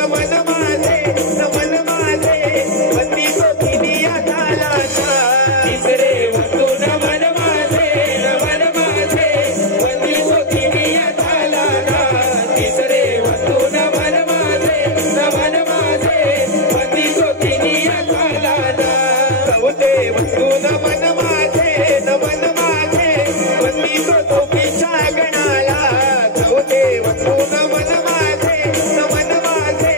नमन माझे नमन माझे वंदितो तिनिया तालाचा तिसरे वंदू नमन माझे नमन माझे वंदितो तिनिया तालाचा तिसरे वंदू नमन माझे नमन माझे वंदितो तिनिया तालाचा चौथे वंदू नमन माझे नमन माझे वंदितो टोपीच्या गणाला चौथे वंदू नमन माझे नमन माझे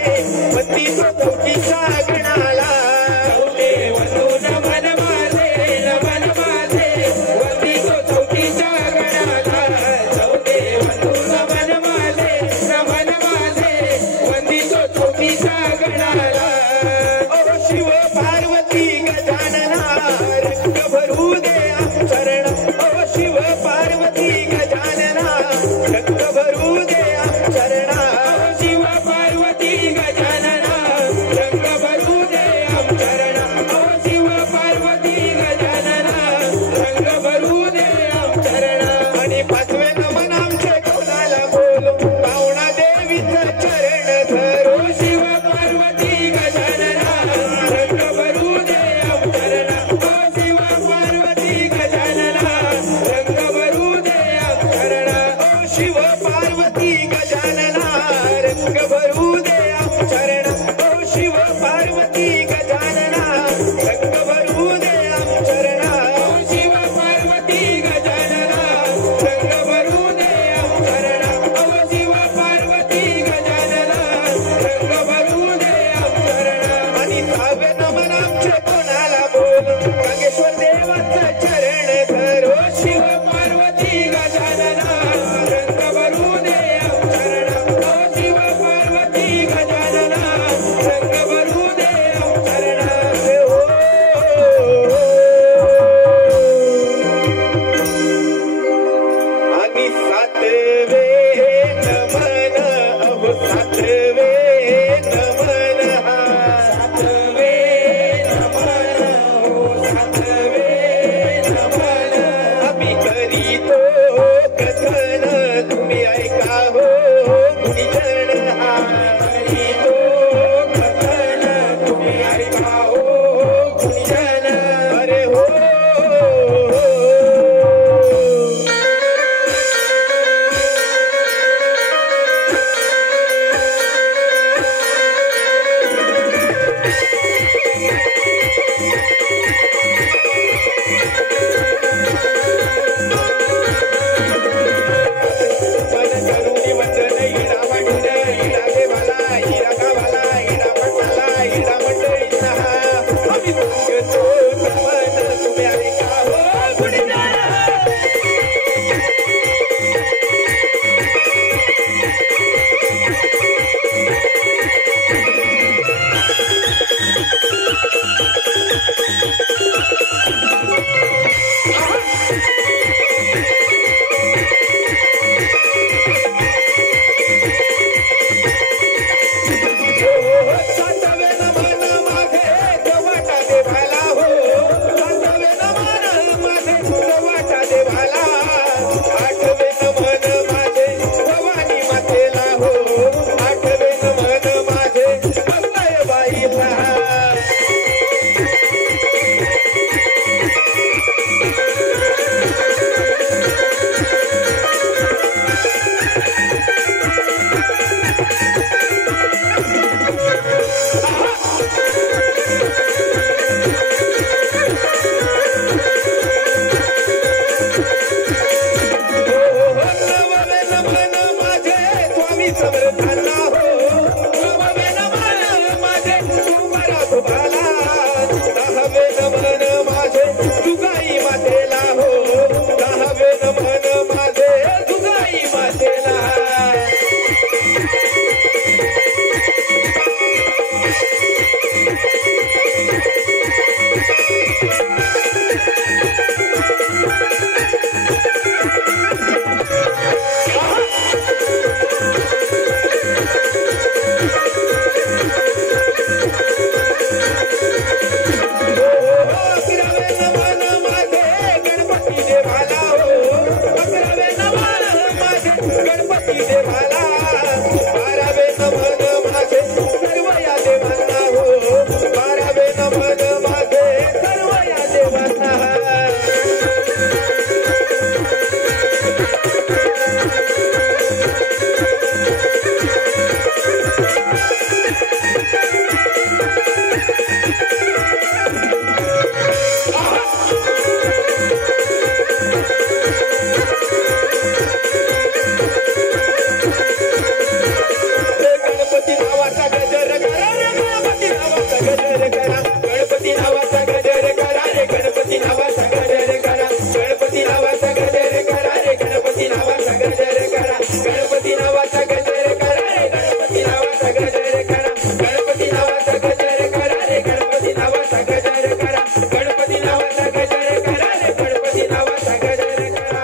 गणपती नावाचा गजर करा रे गणपती नावाचा गजर करा गणपती नावाचा गजर करा रे गणपती नावाचा गजर करा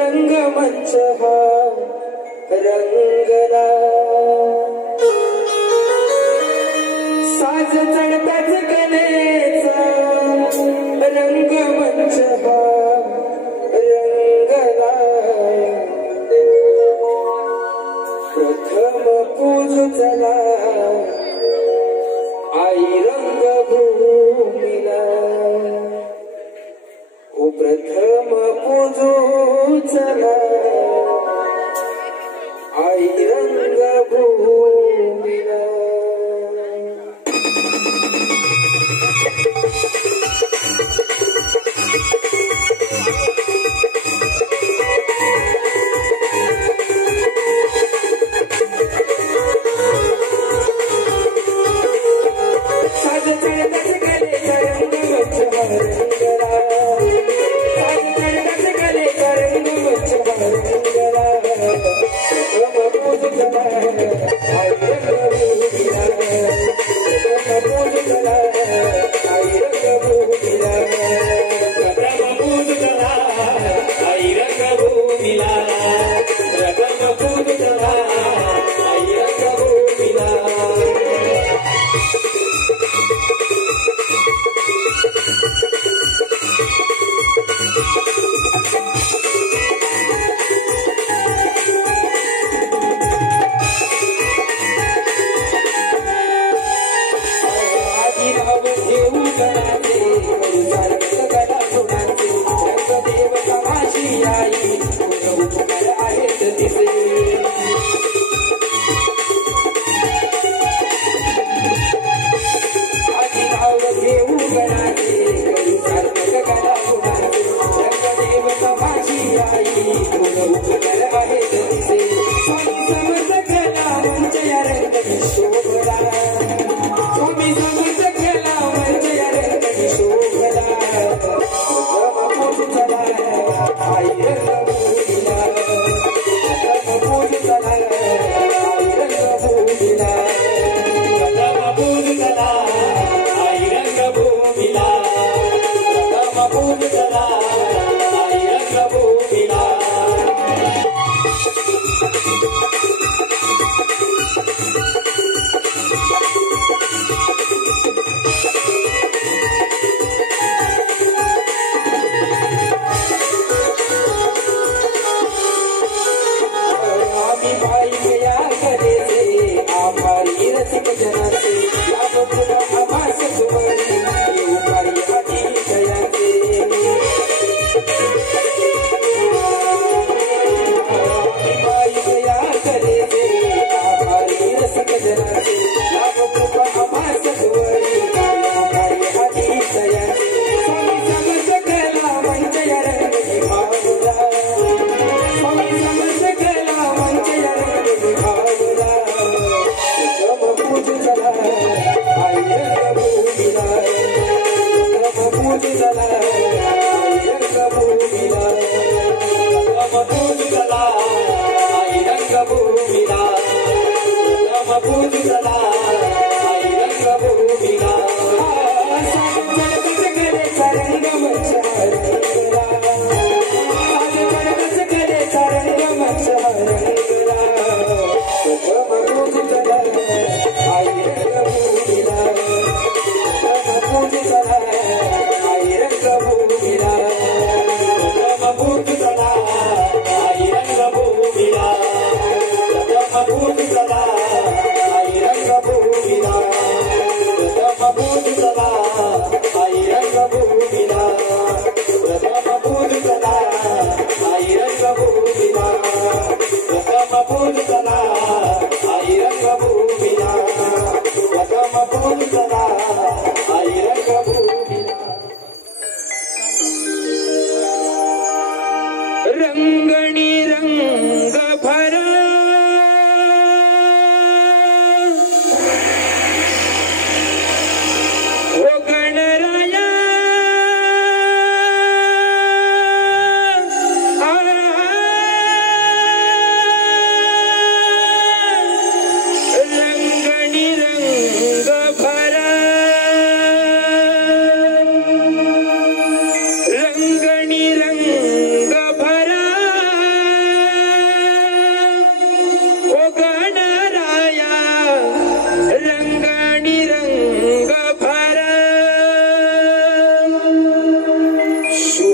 रंगमंच हा रंगला साज चढताच कलेचा रंगमंच हा रंगला प्रथम पूजू चला आई रंगभूमीला ओ प्रथम पूजू चला आई रंगभूमीला साज चढताच कलेचा रंगमंच हा रंगला I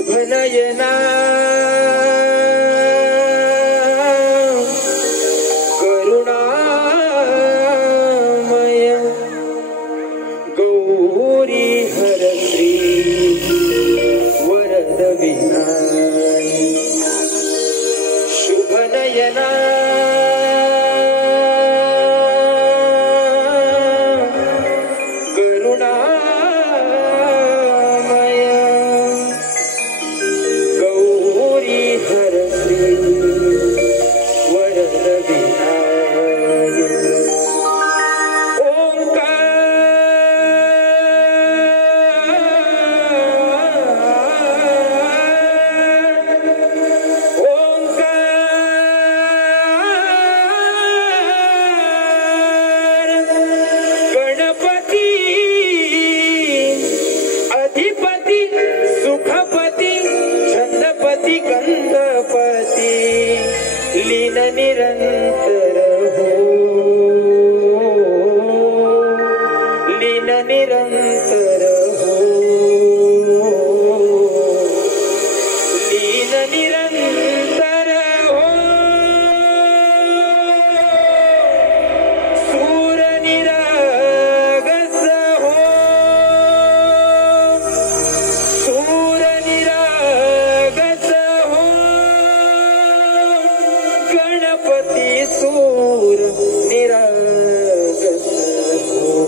शुभ नयना करुणामय गौरी हरश्री वरद विनाय शुभ नयना लीन निरंतर हो लीन निरंतर हो लीन निरंतर हो सूर निरागस हो सूर निरागस हो गणपती सूर निरागस हो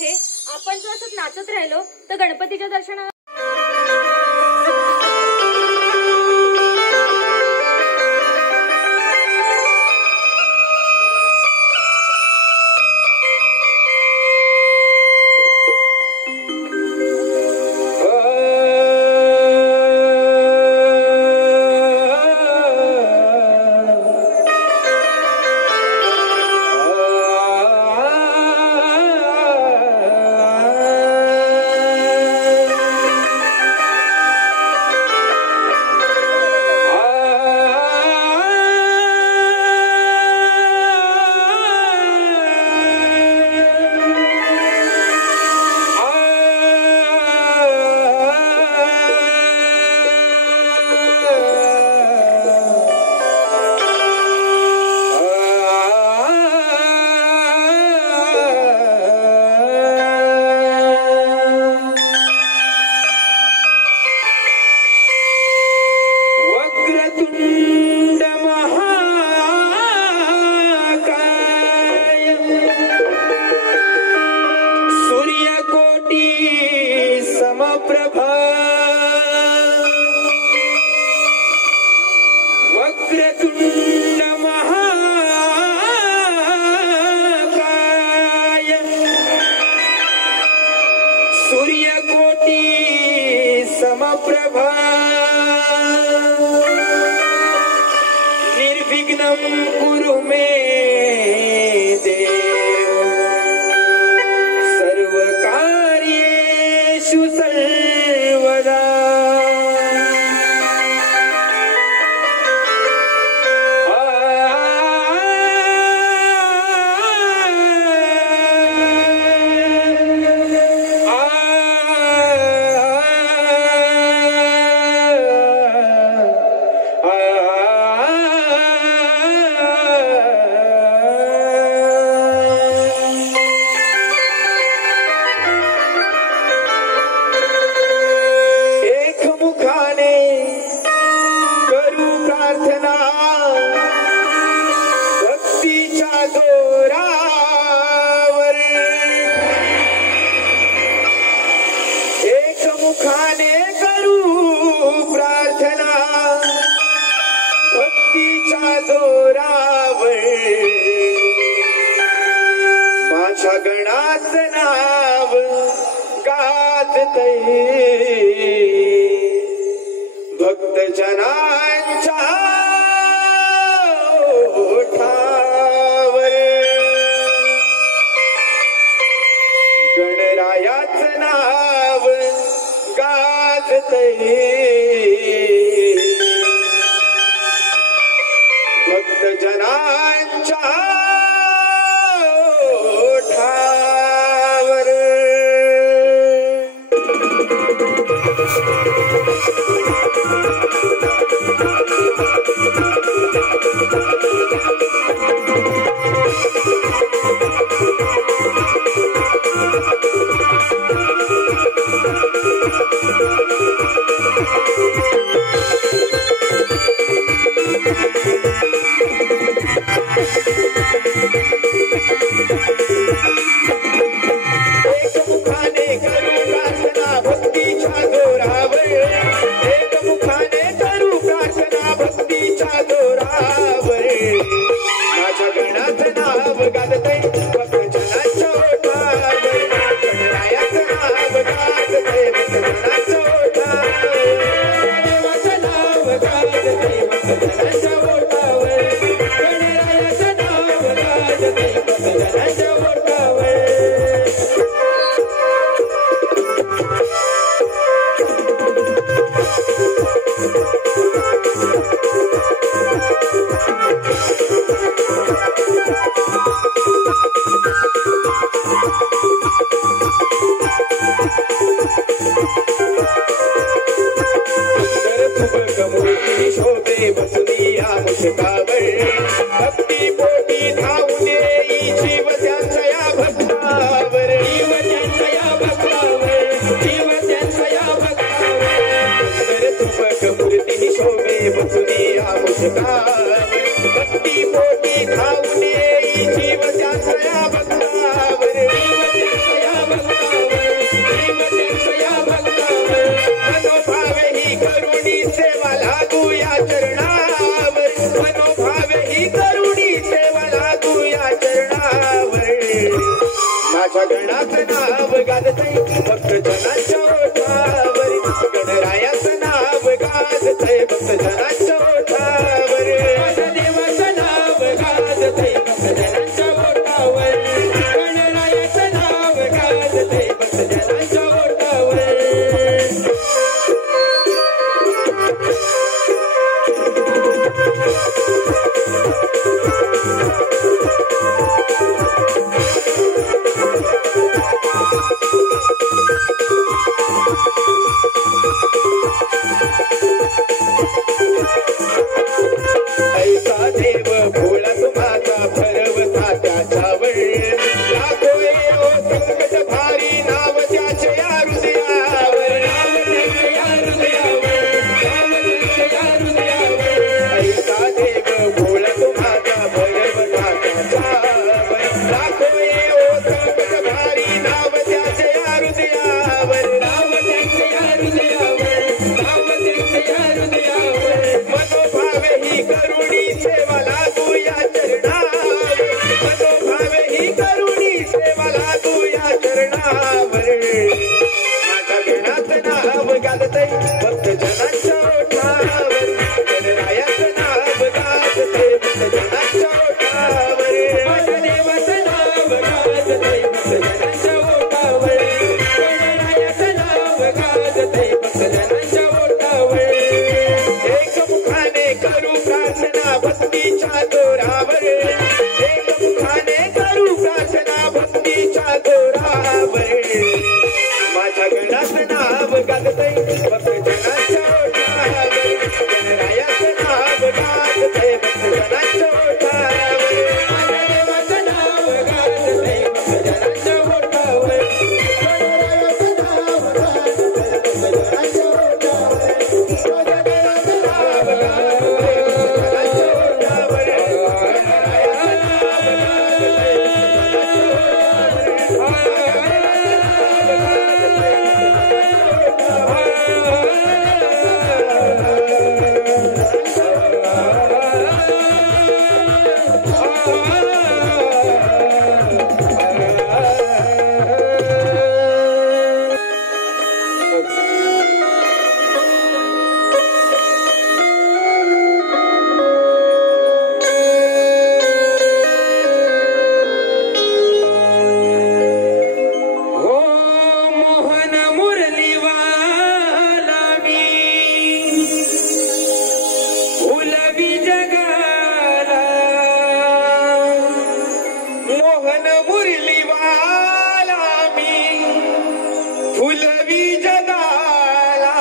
मोठे, आपण जर असंच नाचत राहिलो तर गणपतीच्या दर्शनाला भक्ती पोटी धावून येई जीव त्यांचा माझ्या गणाचं नाव गाजतय भक्त जनाच्या ओठावर गणरायाचं नाव गाजतय भक्त जनाच्या ओठावर माझ्या देवाचं नाव गाजतय भक्त जनाच्या ओठावर गणरायाचं नाव गाजतय भक्त जनाच्या ओठावर ऐसा देव भोळा तुम्हाचा भरवता त्याच्यावर लाखो येओ संकट भारी नाव त्याचे या हृदयावर नाव त्याचे या हृदयावर नाव त्याचे या हृदयावर ऐसा देव भोळा तुम्हाचा भरवता त्याच्यावर लाखो येओ संकट भारी नाव त्याचे या हृदयावर नाव त्याचे या हृदयावर नाव त्याचे या हृदयावर मनोभावे ही करुणी सेवा लागू या चरणावर मनोभावे ही करुणी सेवा लागू या चरणावर माझ्या गणाचं नाव गाजतय भक्त जनाच्या ओठावर गणरायाचं नाव गाजतय भक्त जनाच्या ओठावर माझ्या देवाचं नाव गाजतय भक्त जनाच्या ओठावर गणरायाचं नाव गाजतय भक्त जनाच्या ओठावर एकमुखाने करू प्रार्थना भक्तीच्या जोरावर एकमुखाने करू प्रार्थना भक्तीच्या जोरावर माझ्या गणाचं नाव गाजतय भक्त जनाच्या ओठावर गणरायाचं नाव गाजतय भक्त जनाच्या ओठावर माझ्या देवाचं नाव गाजतय भक्त जनाच्या ओठावर गणरायाचं नाव गाजतय भक्त जनाच्या ओठावर माझ्या देवाचं नाव गाजतय भक्त जनाच्या ओठावर हो मोहन मुरलीवाला मी फुलवी जगाला मोहन मुरलीवाला मी फुलवी जगाला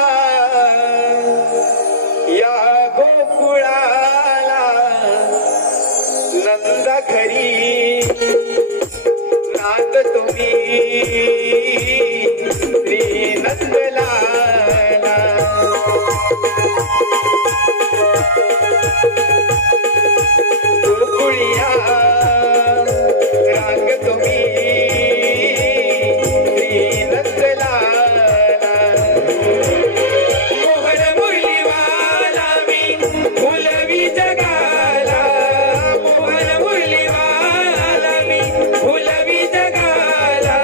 या गोकुळाला नंदा घरी नांद तुम्ही श्री नंदलाला गोकुळिया रांग तुम्ही श्री नंदलाला मोहन मुरलीवाला मी फुलवी जगाला मोहन मुरलीवाला मी फुलवी जगाला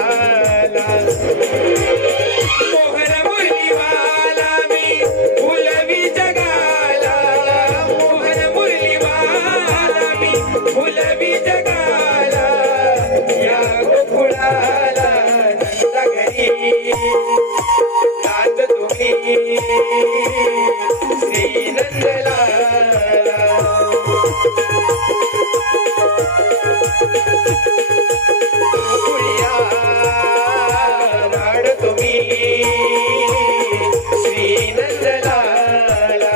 जगाला मोहन मुरलीवाला मी फुलवी जगाला मोहन मुरलीवाला मी फुलवी जगाला या गोकुळाला नंदा घरी नांद तुम्ही श्री नंदलाला गोकुळिया लाड तुम्ही श्री नंदलाला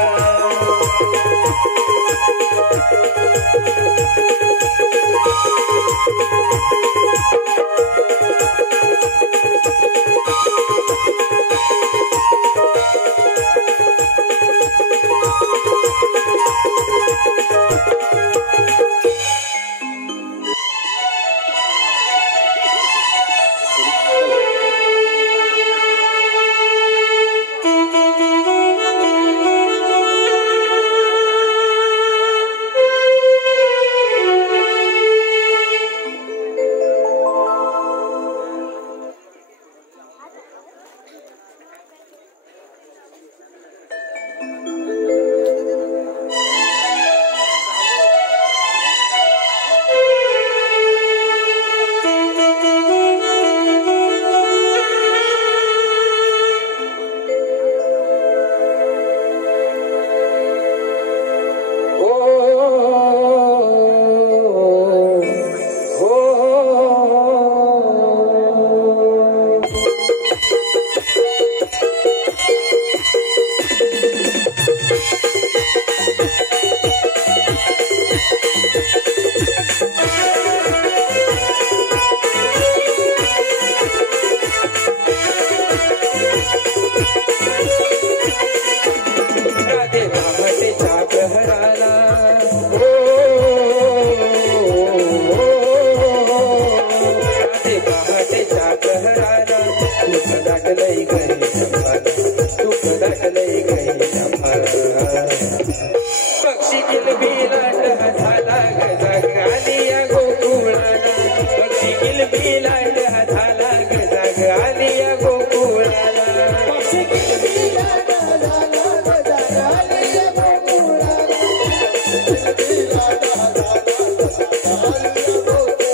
पक्षी किलबिलाट झाला गजाली या गोकुळाला पक्षी किलबिलाट झाला गजाली या गोकुळाला पक्षी किलबिलाट झाला गजाली या गोकुळाला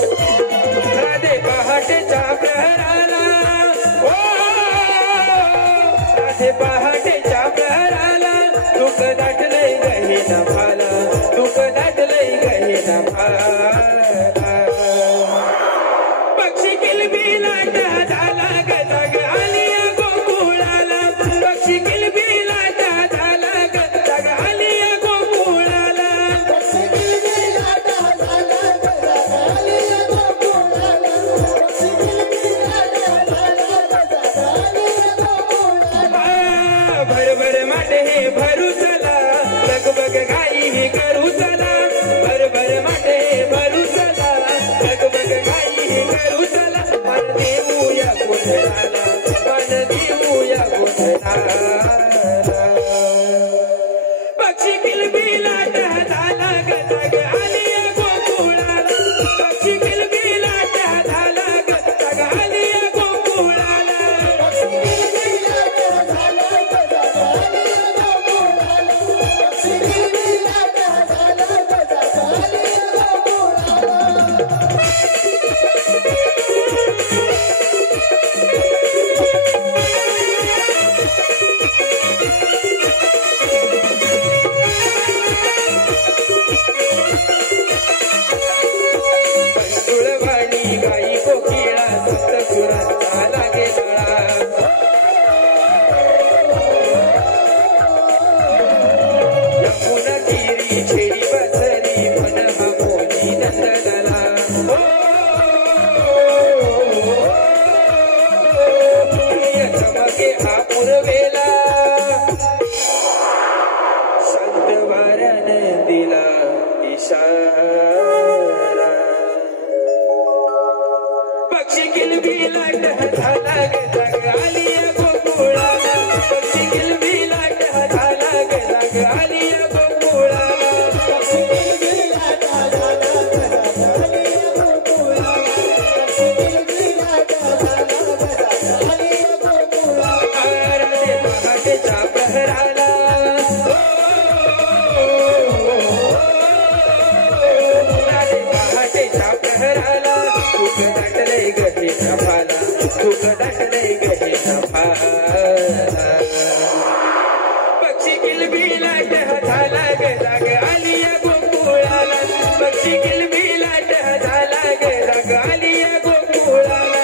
राधे पहाटेच्या प्रहराला राधे पहाटेच्या प्रहराला दुःख दाटलंय गहिना भाला दुःख दाटलंय गहिना भाला पक्षी किलबिलाट झाला गजाग आली या गोकुळाला पक्षी किलबिलाट झाला गजाग आली या गोकुळाला पक्षी किलबिलाट झाला गजाग आली या गोकुळाला पक्षी किलबिलाट झाला गजाग आली या गोकुळाला भर भर माटे हे भरू चला लगबग गाई हे करू चला भर भर माटे हे भरू चला लगबग गाई हे करू चला मन देऊया गोंधळाला मन देऊया गोंधळाला पक्षी किलबिलाट झाला गजाग आली या गोकुळाला पक्षी किलबिलाट झाला गजाग आली या गोकुळाला पक्षी किलबिलाट झाला गजाग आली या गोकुळाला पक्षी किलबिलाट झाला गजाग आली या पंतुळवाणी गाई कोकिळा सप्त सुरांचा लागे गळा यमुना गिरी छेडी बसरी मन हा मोनी नंदनला चमके हा पुरवेला संत वाऱ्याने दिला इशारा पक्षी किलबिलाट झाला गजाग आली या गोकुळाला पक्षी किलबिलाट झाला गजाग आली या गोकुळाला पक्षी किलबिलाट झाला गजाग आली या गोकुळाला पक्षी किलबिलाट सुख दाटले गहे नफा पक्षी किलबिलाट झाला ग जाग आली या गोकुळाला पक्षी किलबिलाट झाला ग जाग आली या गोकुळाला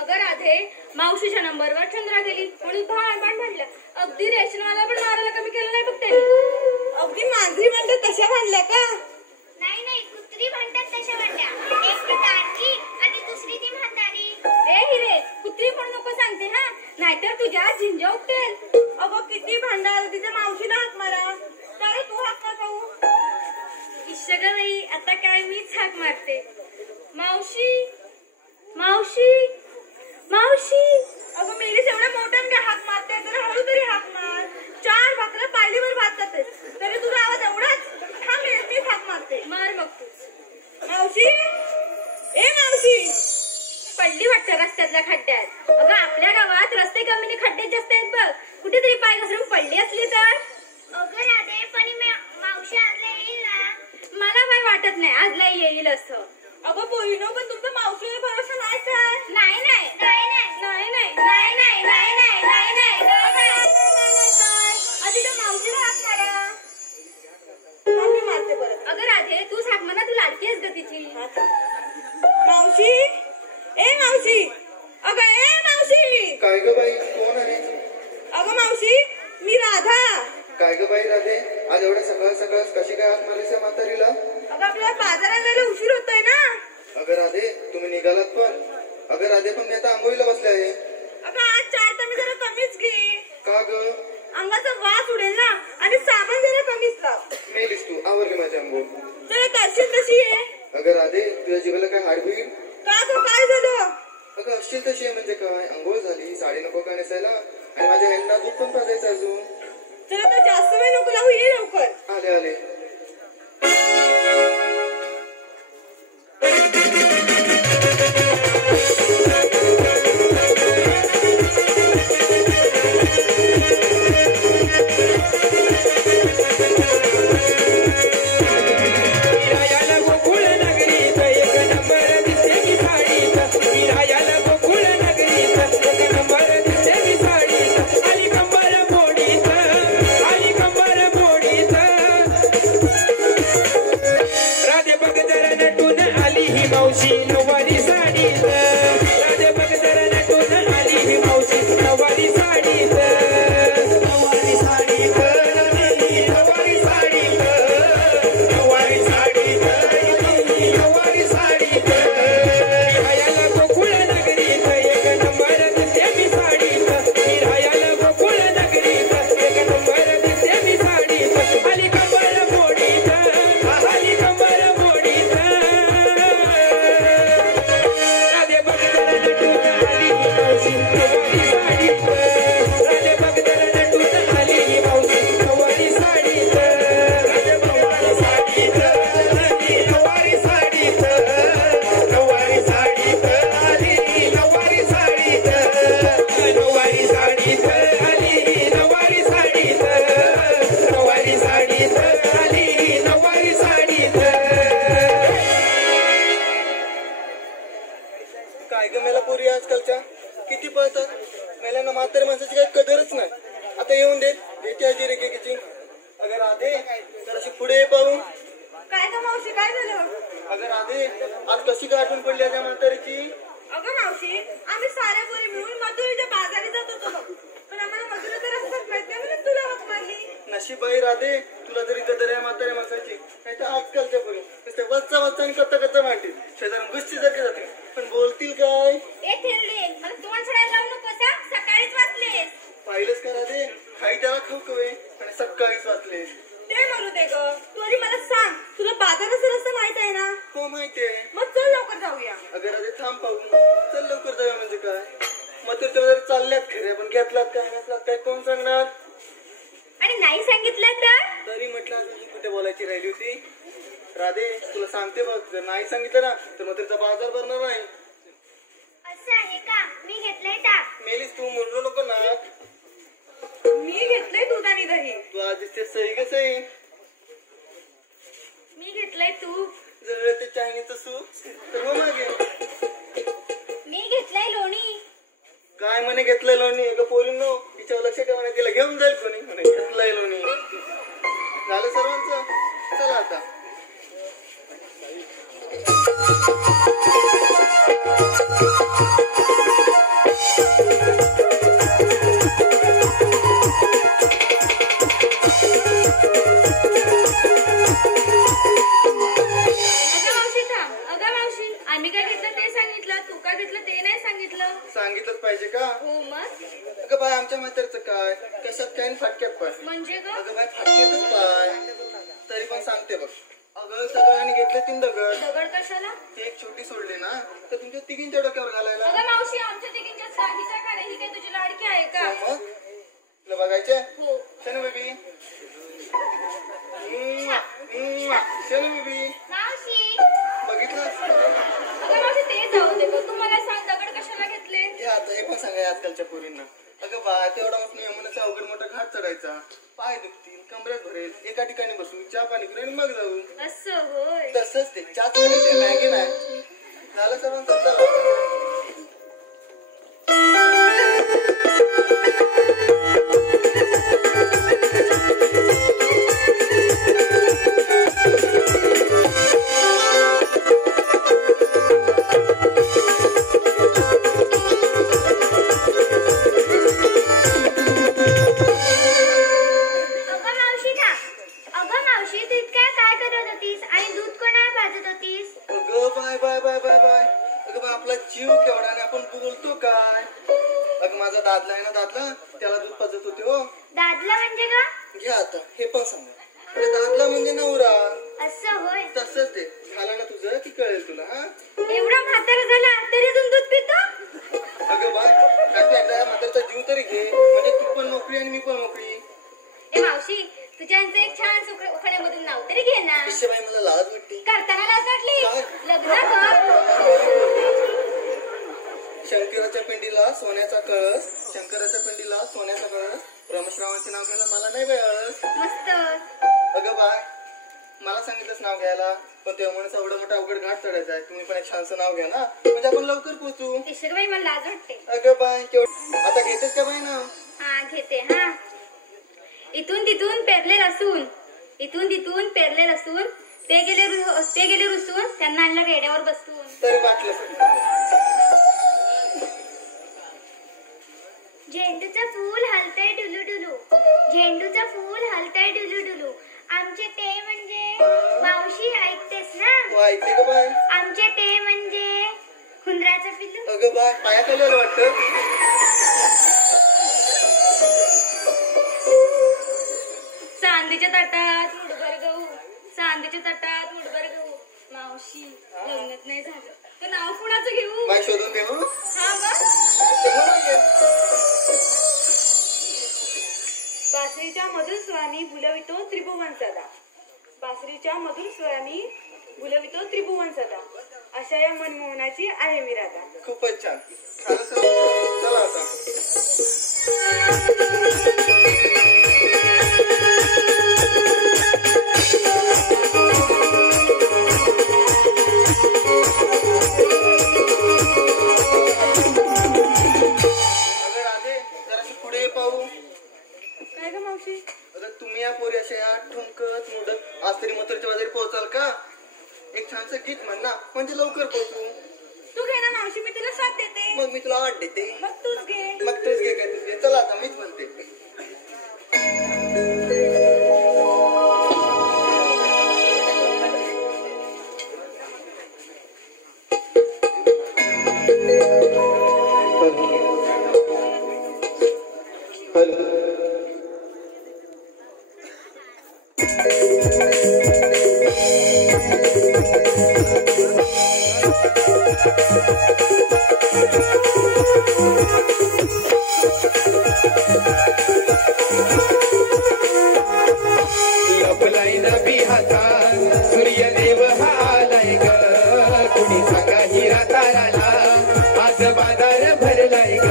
अगं राधे, मावशीच्या नंबरवर चंद्रा गेली म्हणून भांडण भांडलं. अगदी रेशनवाला पण मारायला कमी केलं नाही बघ त्यांनी. अगदी मांजरी म्हणतात तशा भांडल्या का? नाही नाही, कुत्री म्हणतात तशा भांड्या. एक ती तारकी आणि दुसरी ती म्हातारी. ए हिरे, कुत्री म्हणू नको सांगते हा, नाहीतर तुझ्या झिंजा उपटेल. अगं किती भांडाल, तिच्या मावशीला हाक मारा. तर तू हाक मार पाहू. इश्शगबाई, आता काय मीच हाक मारते. मावशी मावशी मावशी. अगं मेलीस एवढ्या मोठ्यानं काय हाक मारते? जरा हळू तरी हाक मार. 4 भाकऱ्या पायलीवर भात जातेस तरी तुझा आवाज एवढाच. हा मी हाक मारते. मार मग तू. मावशी, ए मावशी. पडली वाटतं रस्त्यातल्या खड्ड्यात. अगं आपल्या गावात रस्ते कमी खड्ड्यात जास्त आहेत बघ. कुठेतरी पाय घसरून पडली असली तर. अगं राधे, पण मावशी आजला येईल ना? मला काय वाटत नाही आजला येईल असं. अगं पोरीनो, पण तुमचा मावशीने भरोसा नाही काय? नाही नाही नाही नाही नाही नाही नाही नाही नाही नाही नाही नाही नाही. आधी त्या मावशीला हाक मारा. मी मारते परत. अगं राधे, तूच हाक म्हणा, तू लाडकी आहेस ग तिची. मावशी, ए मावशी. अगं ए मावशी. काय ग बाई, कोण आहे? अगं मावशी, मी राधा. काय ग बाई राधे, आज एवढ्या सकाळ सकाळ कशी काय हाक मारायचं म्हातारीला? अगं आपल्याला बाजारात जायला उशीर होतोय ना. अगं राधे, तुम्ही निघालात पण? अगं राधे, पण मी आता आंघोळीला बसले आहे. अगं आज 4 तर मी जरा कमीच घे. का ग? अंगाचा वास उडेल ना, आणि साबण जरा कमीच लाव. मेलीस तू, आवरली माझी आंघोळ. जरा करशील तशी आहे. अगं राधे, तुझ्या जीवाला काय हाडबीड? का तो काय झालं? अगं असशील तशी आहे म्हणजे काय? आंघोळ झाली, साडी नको का नेसायला, आणि माझ्या ह्यांना दूध पण पाजायचं अजून. जरा तर जास्त वेळ नको लावू, ये लवकर. आले आले. काय ग मेला पोरी आजकालच्या किती पळतात. मेल्यानं म्हातारी माणसाची काही कदरच नाही. आता येऊन देते आजी रेखीची. अगं राधे, जराशी पुढे पाहू. काय का मावशी, काय झालं? अगं राधे, आज कशी काय आठवण पडली त्या म्हातारीची? अगं मावशी, आम्ही साऱ्या पोरी मिळून मथुरेच्या बाजारी जात होतो बघ. पण आम्हाला मथुरेचा रस्ताच माहित नाही म्हणून तुला हाक मारली. नशीब बाई राधे, तुला जरी कदर आहे म्हाताऱ्या माणसाची. नाही तर आजकालच्या पोरी वच्चा वच्चा आणि कत्ता मांडतील. शेजारून गुस्ती सारखे जाते, पण बोलतील काय? ए थेरडे, मला तोंड सोडायला लावू नकोस हा. सकाळीच वाचलेस. पाहिलंच का राधे, खाई त्याला खवखवे आणि सकाळीच वाचलेस. ते म्हणू दे ग, तू आधी मला सांग, तुला बाजाराचा रस्ता माहित आहे ना? हो माहितीये. मग चल लवकर जाऊया. अगं राधे थांब पाहू. चल लवकर जाऊया म्हणजे काय? मग तर जरी चालल्यात खरे, पण घेतलात काय नसलात काय कोण सांगणार? आणि नाही सांगितलं तर? तरी म्हटलं अजून कुठे बोलायची राहिली होती. राधे तुला सांगते बघ, जर नाही सांगितलं ना तर मग त्याचा बाजार भरणार नाही. असं आहे का? मी घेतलंय ताक. मेलीस तू, म्हणू नको ना. मी घेतलंय दूध आणि दही. तू आज ते सही ग सही. मी घेतलंय तूप. जर ते चायनीचं सूप तर हो मागे. मी घेतलंय लोणी. काय म्हणे घेतलंय लोणी? ग पोरींनो, तिच्यावर लक्ष ठेवा नाही, तिला घेऊन जाईल कोणी. म्हणे घेतलंय लोणी. झालं सर्वांचं, चला आता. Thank you. पाहिजे का? हो मग अगं बाय आमच्या म्हातारचं काय, कशात काय आणि फाटक्यात पाय. म्हणजे ग अगं बाय फाटक्यातच पाय. तरी पण सांगते बघ. अगं सगळ्यांनी घेतले 3 दगड. दगड कशाला? ती एक छोटी सोडली ना तर तुमच्या तिघींच्या डोक्यावर घालायला. अगं मावशी आमच्या तिघींच्या साडीच्या का नाही? ही काय तुझी लाडकी आहे का? मग तुला बघायचे? हो शनू बेबी, शनू बेबी, मावशी बघितलं? अगं मावशी ते जाऊ दे ग, तू मला सांग दगड कशाला घेतले? हे आता हे पण सांगाय आजकालच्या पोरींना. अगं बा तेवढा मोठा यमुनाचा अवघड मोठा घाट चढायचा, पाय दुखतील, कमरेत भरेल, एका ठिकाणी बसून चहा पाणी करून मग जाऊ. असं होय. तसंच ते चहा करायचे मॅगी नाही झालं सर्वांचं. चला जीव केवढा आणि आपण बोलतो काय. अगं माझा दादला आहे ना, दादला त्याला दूध पाजत होते हो. दादला म्हणजे का? घ्या आता हे पण सांगा. दादला म्हणजे नवरा. असं होय. तसंच ते झालं ना तुझं की कळेल तुला. हा एवढा म्हातारा झाला तरी अजून दूध पितो? अगं बाय काय एकदा म्हातारचा जीव तरी घे, म्हणजे तू पण मोकळी आणि मी पण मोकळी. ए मावशी तुझ्यांचं एक छान उखाण्यामधून नाव तरी घे ना. बाई मला लाज वाटते. करताना लाज वाटली? काय? लग्न कर. शंकराच्या पिंडीला सोन्याचा कळस, शंकराच्या पिंडीला सोन्याचा कळस, ब्रह्मश्रावांचे नाव घ्यायला मला नाही बाई आळस. मस्त. अगं बाय मला सांगितलंच नाव घ्यायला, पण तेव्हा म्हणून एवढं मोठा अवघड घाट चढायचा आहे. तुम्ही पण एक छानसं नाव घ्या ना, म्हणजे आपण लवकर पोहोचू. बाई मला लाज वाटते. अगं बाय आता घेतेस का बाई नाव? हा घेते. हा इथून तिथून पेरले रसून, इथून तिथून पेरले रसून, ते गेले रुसून, त्यांना आणलं रेड्यावर बसून. तरी वाटलं झेंडूचं फूल हलतंय डुलू डुलू, झेंडूचं फूल हलतंय डुलू डुलू. आमचे ते म्हणजे मावशी ऐकतेस ना? ऐकते का बाय? आमचे ते म्हणजे हुंदराचं पिल्लू. अगं बाय पायाखाली आलं वाटतं. चांदीच्या ताटात मुठभर गहू, चांदीच्या ताटात मुठभर गहू. मावशी लग्नच नाही झालं तर नाव कुणाचं घेऊ? बाय शोधून दे म्हणून. हा बस. बासरीच्या मधुर स्वरांनी बुलवितो त्रिभुवन सदा, बासरीच्या मधुर स्वरांनी बुलवितो त्रिभुवन सदा. अशा या मनमोहनाची आहे मी राधा. खूपच छान. चला आता तुम्ही या पोरी अशा ठुमकत मोडत आज तरी मोतरच्या बाजारी पोहोचाल का? एक छानसं गीत म्हण ना, म्हणजे लवकर पोहोचू. तू घे ना मावशी, मी तुला साथ देते. मग मी तुला 8 देते. मग तूच घे. मग तूच घे काय तुझे. चला आता मीच म्हणते. सूर्यदेव हा आलाय ग, कुणी सांगा हिरा ताराला आज बाजार भरलाय ग.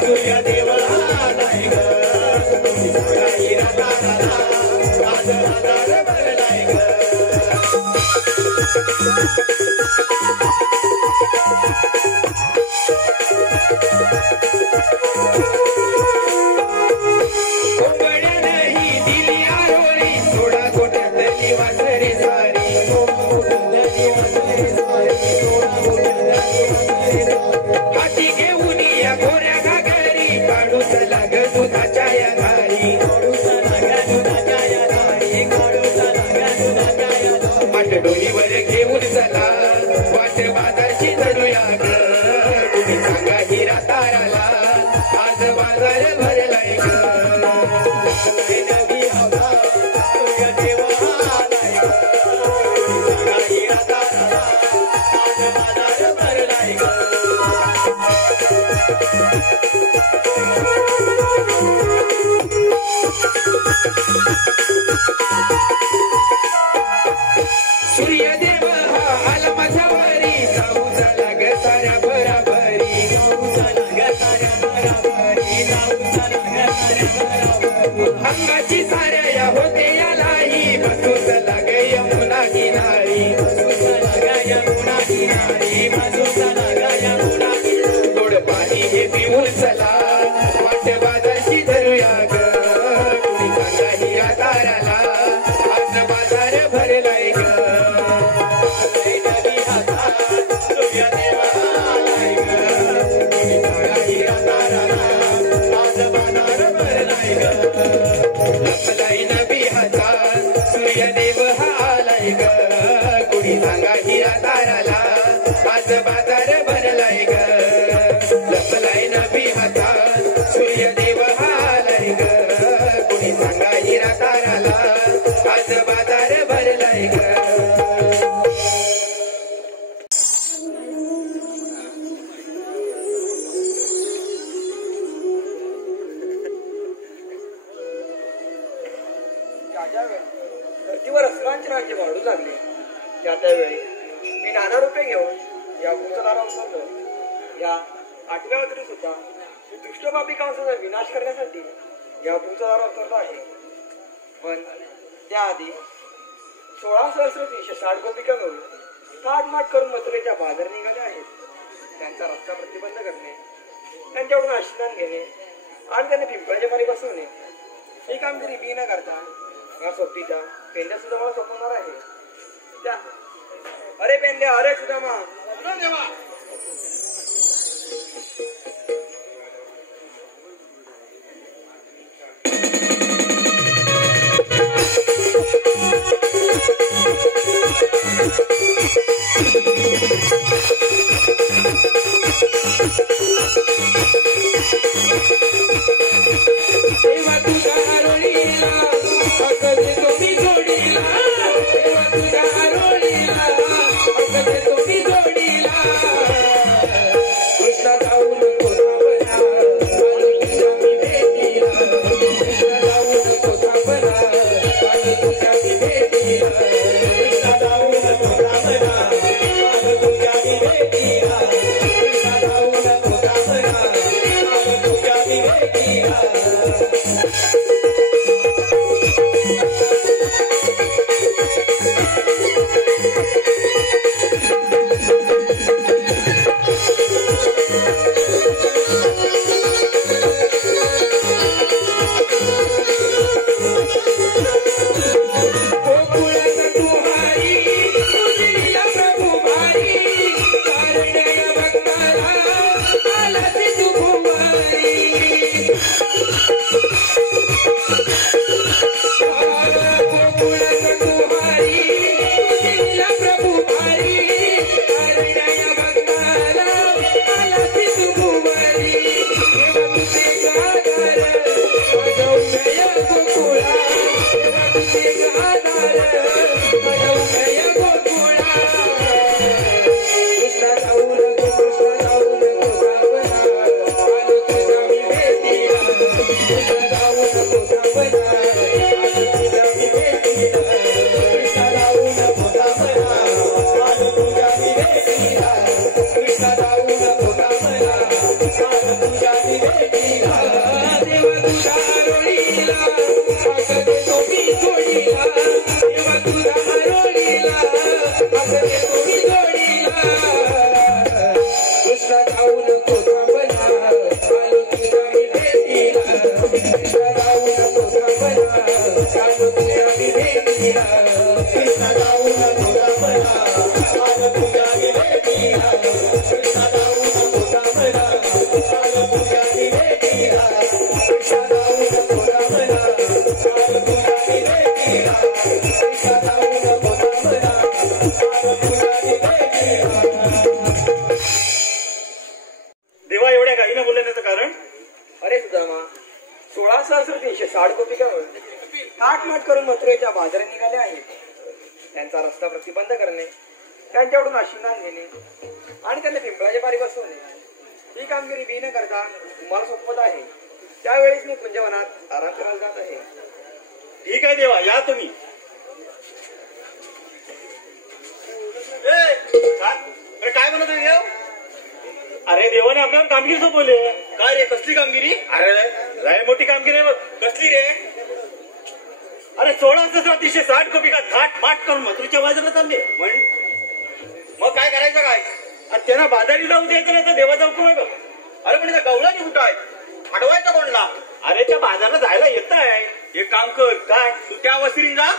सूर्यदेव हा आलाय ग, कुणी सांगा हिरा ताराला आज बाजार भरलाय ग. हाती घेऊन या गोऱ्या घागरी, काढूच लाग दुधाच्या या घारी, पाठ डोलीवर घेऊन चला, वाट बाजारची चढूया ग. तुम्ही सांगा हिरा ताराला आज बाजार भरलाय ग नवी हवा सूर्यदेव आलाय ग सांगा हिरा ताराला आज बाजार भरलाय ग सूर्यदेव हा आला माझ्या वरी जाऊ झाला ग साऱ्या बराबरी जाऊ झाला ग साऱ्या बराबरी जाऊ झाला ग साऱ्या बराबरी अंगाची साऱ्या या होते यालाही बसू झाला ग यमुना किनारी बसू झाला ग यमुना किनारी बसू झाला ग यमुना किनारी गोड पाणी हे पिऊन चला वाट बाजारची धरूया ग कुणी सांगा हिरा ताराला आज बाजार भरलाय ग सूर्यदेव हा आलाय ग कुणी सांगा हिरा ताराला आज बाजार भरलाय ग लपलाय नबी हातात सूर्यदेव हा आलाय ग कुणी सांगा हिरा ताराला आज बाजार भरलाय ग धर्तीवर अस्त्रांचे राज्य वाढू लागले त्या त्यावेळी मी नाना रुपये घेऊन या भूतलावर उतरलो. या 8व्या अवतरी सुद्धा मी दुष्टपापी कंसाचा विनाश करण्यासाठी या भूतलावर उतरलो आहे. पण त्याआधी 16,360 गोपिका मिळून थाटमाट करून मथुरेच्या बाजार निघाल्या आहेत. त्यांचा रस्ता प्रतिबंध करणे, त्यांच्याकडून आशीर्वाद घेणे आणि त्यांना पिंपळाच्या पाणी बसवणे ही कामगिरी मी न करता या सोबतीच्या पेंड्या सुद्धा मला सोपवणार आहे. त्या अरे पेंड्या, अरे सुदामा, देवा तुझ्या आरोळीला अगदी तुम्ही जोडीला देवा तुझ्या आरोळीला अगदी तुम्ही जोडीला कृष्णा जाऊ नको थांबला आणि तुझ्या मी भेटीला कृष्णा जाऊ नको थांबला आणि तुझ्या मी भेटीला कृष्णा जाऊ नको थांबला आणि तुझ्या मी भेटीला कृष्णा जाऊ नको थांबला आणि तुझ्या मी भेटीला 360 गोपिकावर थाटमाट करून मथुरेच्या बाजारात निघाले आहेत. त्यांचा रस्ता प्रतिबंध करणे, त्यांच्याकडून आशीर्वाद घेणे आणि त्यांना पिंपळाच्या पारी बसवणे ही कामगिरी बी न करता तुम्हाला सोपवत आहे. त्यावेळेस मी कुंजवनात आराम करायला जात आहे. ठीक आहे देवा, या तुम्ही. काय म्हणत देव? अरे देवाने आपल्याला कामगिरी सोपवली. काय रे, कसली कामगिरी? अरे लय मोठी कामगिरी आहे. बघ कसली रे? अरे 16,360 गोपिका थाट माट करून मथुरेच्या बाजारात आणले. मग काय करायचं काय? आणि त्यांना बाजारी जाऊ द्यायचं नाही तर देवाचा हुकूम आहे. अरे पण गवळणी कुठं आहे? अडवायचं कोणला? अरे त्या बाजारात जायला येत आहे. एक काम कर, काय तू त्या वस्तीने जा,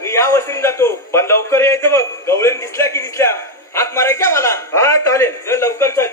मी या वस्तीने जातो. पण लवकर यायचं बघ. गवळण दिसल्या की दिसल्या हाक मारायच्या मला. हा चालेल, लवकर चल.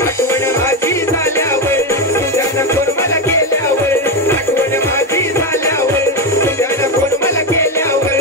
आठवण माझी झाल्यावर तुझ्या कोण मला केल्यावर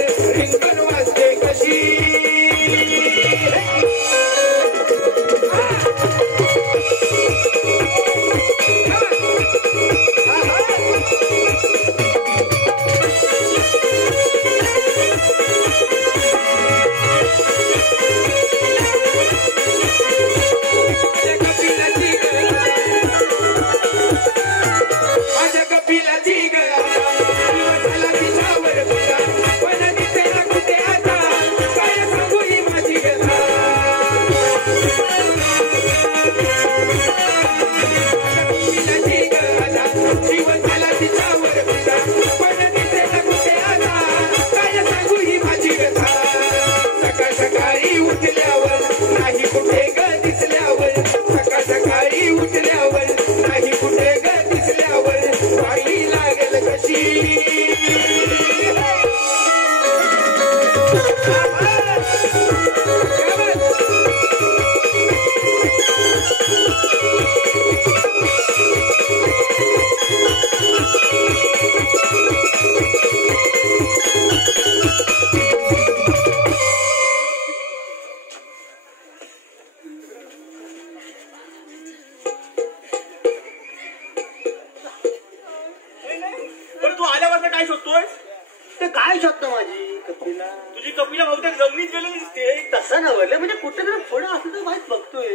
बरं तू आल्यावर काय शोधतोय? ते काय शोधतं माझी कपिला? तुझी कपिला बहुतेक जमिनीत गेलेली दिसते. तसं नवले म्हणजे कुठे तरी फळं असं तर माहीत बघतोय.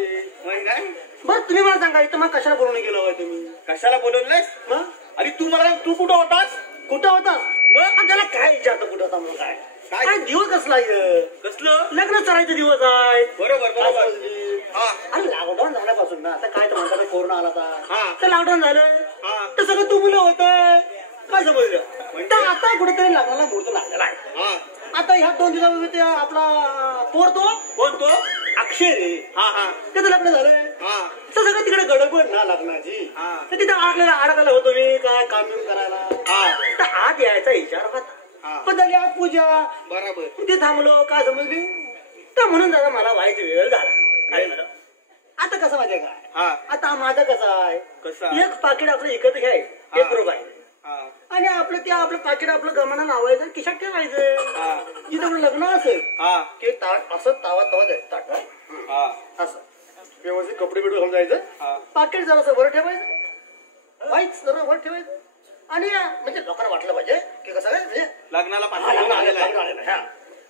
काय बरं तुम्ही मला सांगा इथं मग कशाला बोलवून गेलो होय तुम्ही? कशाला बोलवलंयस? मग आणि तू मला सांग, तू कुठं होतास? कुठं होता? मग त्याला काय विचारतं कुठं होता म्हणून? काय काय दिवस कसला आहे? कसलं लग्न करायचे दिवस आहे. बरोबर बरोबर. हा अरे लॉकडाऊन झाल्यापासून ना आता काय तर म्हणतात कोरोना आला हा. होता तर लॉकडाऊन झालं हा. तर सगळं तू मुलं होतं काय समजलं तर आता कुठेतरी लग्नाला मुहूर्त लागलेला आहे. हा. आता ह्या 2 दिवसामध्ये ते आपला पोर तो कोण तो? अक्षय रे हा हा त्याचं लग्न झालंय हा तर सगळं तिकडे गडबड ना लग्नाची हा. तर तिथं अडकायला होतो मी काय काम बिम करायला हा. तर आत यायचा विचार हा. होता पण झाली आज पूजा बरोबर. ते थांबलो काय समजली तर म्हणून दादा मला व्हायचा वेळ झाला. काय झालं आता कसं माहितीये काय हा. आता माझं कसं आहे कसं? एक पाकिट आपलं विकत घ्याय हा. 1 रुपये हा. आणि आपलं पाकिट आपलं गमना लावायचं खिशात ठेवायचं. हा. जिथं आपलं लग्न असेल हा. ते ताट असं तावा ताट हा. असं व्यवस्थित कपडे बिडे घालून जायचं हा. पाकिट जरासं वर ठेवायचं वाईट जरा वर ठेवायचं आणि म्हणजे लोकांना वाटलं पाहिजे की कसं काय म्हणजे लग्नाला हा, लग्न आलेलं आहे, लग्न आलेलं आहे. हा.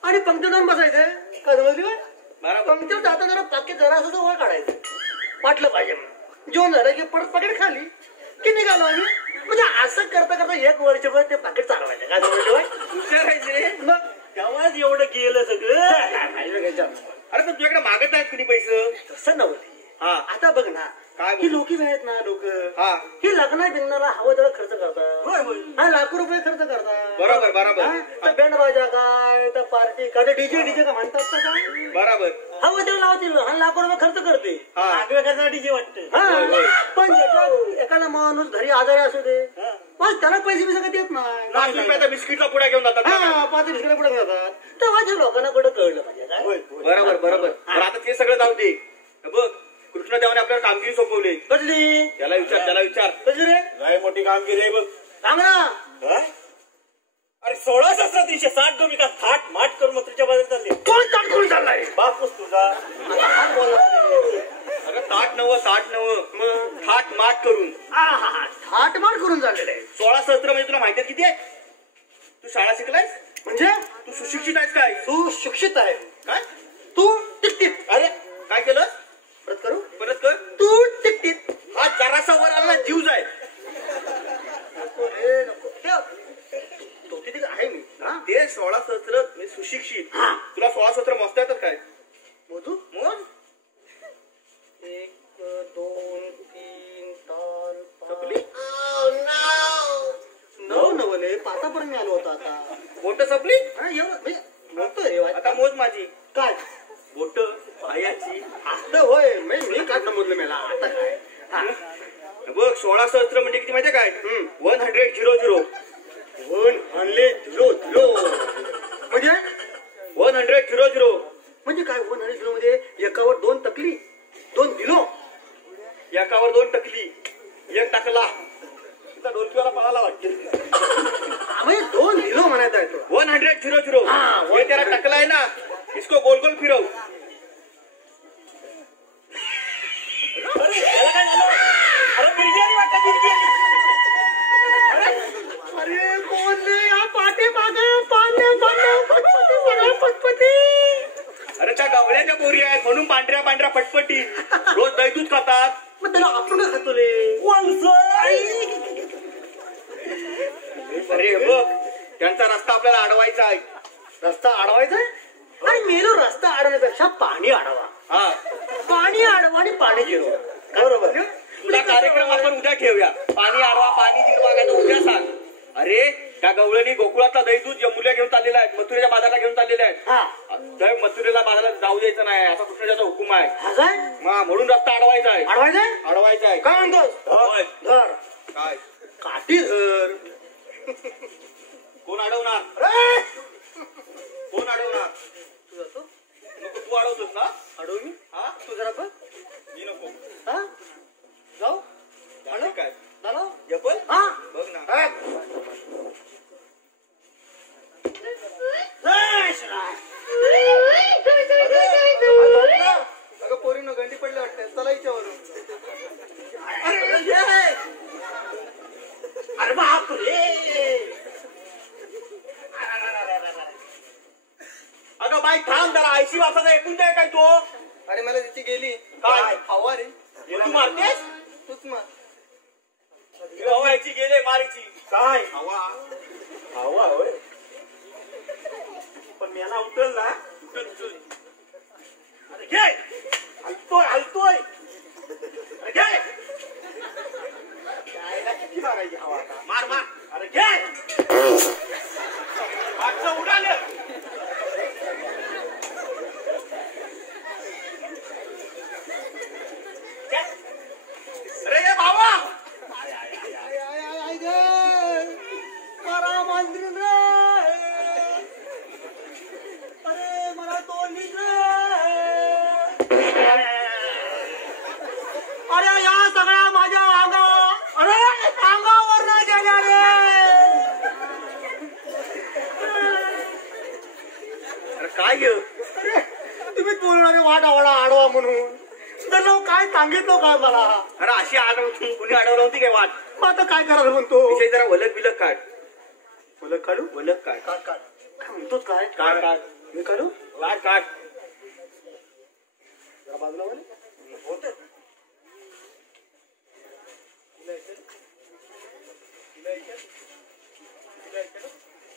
आणि पंक्ती जाऊन बसायचं काय समजली काय बरोबर. पंक्तीवर जाता जरा पाकिट जरा असं वर काढायचं वाटलं पाहिजे म्हणून. जेवण झालं की परत पाकिट खाली की निघालो आम्ही म्हणजे असं करता करता 1 वर्षभर ते पाकिट चालवायचं काय समजलं हुशार आहेस रे. मग तेव्हाच एवढं गेलं सगळं. काय फायदा घ्यायचा? अरे पण तुझ्याकडे मागत नाहीत कुणी पैसे. तसं नव्हते. हा. आता बघ ना काय ही लोकी आहेत ना लोक हा. ही लग्ना बिग्नाला हवं तेवढं खर्च करतात. होय, होय. हा लाखो रुपये खर्च करतात. बरोबर, बरोबर. हा, तर बँड बाजा काय तर पार्टी काय डीजे का म्हणतात का काय बरोबर. हवं तेवढं लावतील हा लाखो रुपये खर्च करते. हा. आगळ्या डीजे वाटतं. होय, होय. पण ज्याच्या एखादा माणूस घरी आजारी असू दे मग त्याला पैसे बिसे देत नाही. 5 रुपयाचा बिस्किटचा पुडा घेऊन जातात. हा 5 रुपये पुढे जातात तेव्हा त्या लोकांना कुठं कळलं पाहिजे काय बरोबर बरोबर. पण आता ते सगळं जाऊ दे. बघ कृष्णदेवाने आपल्याला कामगिरी सोपवली. कसली त्याला विचार कसली रे काय मोठी कामगिरी आहे बघ. सांग ना. अरे 16,360 गोपिका थाट माट करून मथुरेच्या बाजारात चालले. कोण ताट करून चाललाय बापूस तुझा. आता हात बोलला. अरे ताट नव थाट माट करून थाटमाट करून चाललेलं आहे. 16 सहस्त्र म्हणजे तुला माहिती आहे किती आहे? तू शाळा शिकलायस? म्हणजे तू सुशिक्षित आहेस काय? तू शिक्षित आहे काय? तू टिकटिक. अरे काय केलं? परत करू परत कर. तू टिकटिक. हा जरासा वर आला ना जीव जाय. नको रे नको ठेव. तो तिथे आहे मी हा ते 16 सहस्त्र म्हणजे सुशिक्षित. हा. तुला 16 सहस्त्र मोजता येतात काय? मोजू मोज. 1 2 3 4 संपली? 9 नवले 5 पर्यंत मी आलो होतो आता. बोट संपली? हा एवढं म्हणजे मोजतोय आता मोज माझी. काय बोट पायाची. आता होय मी काय मोजलं मला आता काय हा बघ 16 सहस्त्र म्हणजे किती माहितीये काय? 100 1 आणले 0 म्हणजे 100 म्हणजे काय 100 मध्ये एकावर 2 तकली 2 दिलो एकावर 2 टकली 1 टाकला. तुला डोलकीवाला पळाला वाटते. म्हणजे 2 दिलो म्हणायचा आहे तो 100 हाँ, ये तेरा टकला है ना इसको गोल गोल फिरव. अरे याला काय झालं? अरे बिर्याणी वाटतं बिर्याणी. अरे कोण रे या पाटे मागे पटपटी. अरे त्या गवळ्याच्या पोरी आहेत म्हणून पांढऱ्या पटपटी रोज दही दूध खातात. मग त्याला आपण का खातो रे अरे बघ त्यांचा रस्ता आपल्याला अडवायचा आहे. रस्ता अडवायचा आणि मेलो रस्ता अडवण्यापेक्षा पाणी अडवा. हा पाणी अडवा आणि पाणी जिरवा. बरोबर तुला कार्यक्रम आपण उद्या ठेवूया. पाणी अडवा पाणी जिरवा काय उद्या सांग. अरे त्या गवळ्यानी गोकुळातला दही दूध जमुल्या घेऊन चाललेला आहे. मथुरेच्या बाजाराला घेऊन चाललेले आहेत. दही मथुरेला बाजाराला जाऊ द्यायचं नाही असा कृष्णाचा हुकूम आहे. म्हणून रस्ता अडवायचा आहे. अडवायचा आहे. काय म्हणतोस? धर काय काठी धर. कोण अडवणार? कोण अडवणार? तू जातो नको तू अडवतोस ना? अडव मी हा तू जरा बघ मी नको. हा जाऊ काय झालं जपल हा बघ ना. अगं पोरीनं गंडी पडली वाटते चला हिच्यावरून. अरे बाप रे बापाचा एकूण काय काय तो? अरे मला तिची गेली काय? हवा रे तू मारतेस? तूच मार हवा याची गेले मारीची काय हवा हवा होय पण मेला उठल ना उठल अरे घे हलतोय हलतोय अरे घे किती मारायची हवा आता मार मार अरे घे आजचं उडाले अरे बाबा अरे मला तो अरे या सगळ्या माझ्या अंगावर न गेल्या रे. अरे काय गे अरे तुम्ही बोलणारे वाट आवडा आडवा म्हणून तर काय सांगितलं काय मला. अरे अशी आडवून कुणी अडवलं होती काय वाट मग आता काय करायला म्हणतो. विषय जरा वलक बिलक काढ वलक काढू वलक काढ काय म्हणतोच काय काढ काढ मी काढू काढ काढ जरा बाजूला वाले.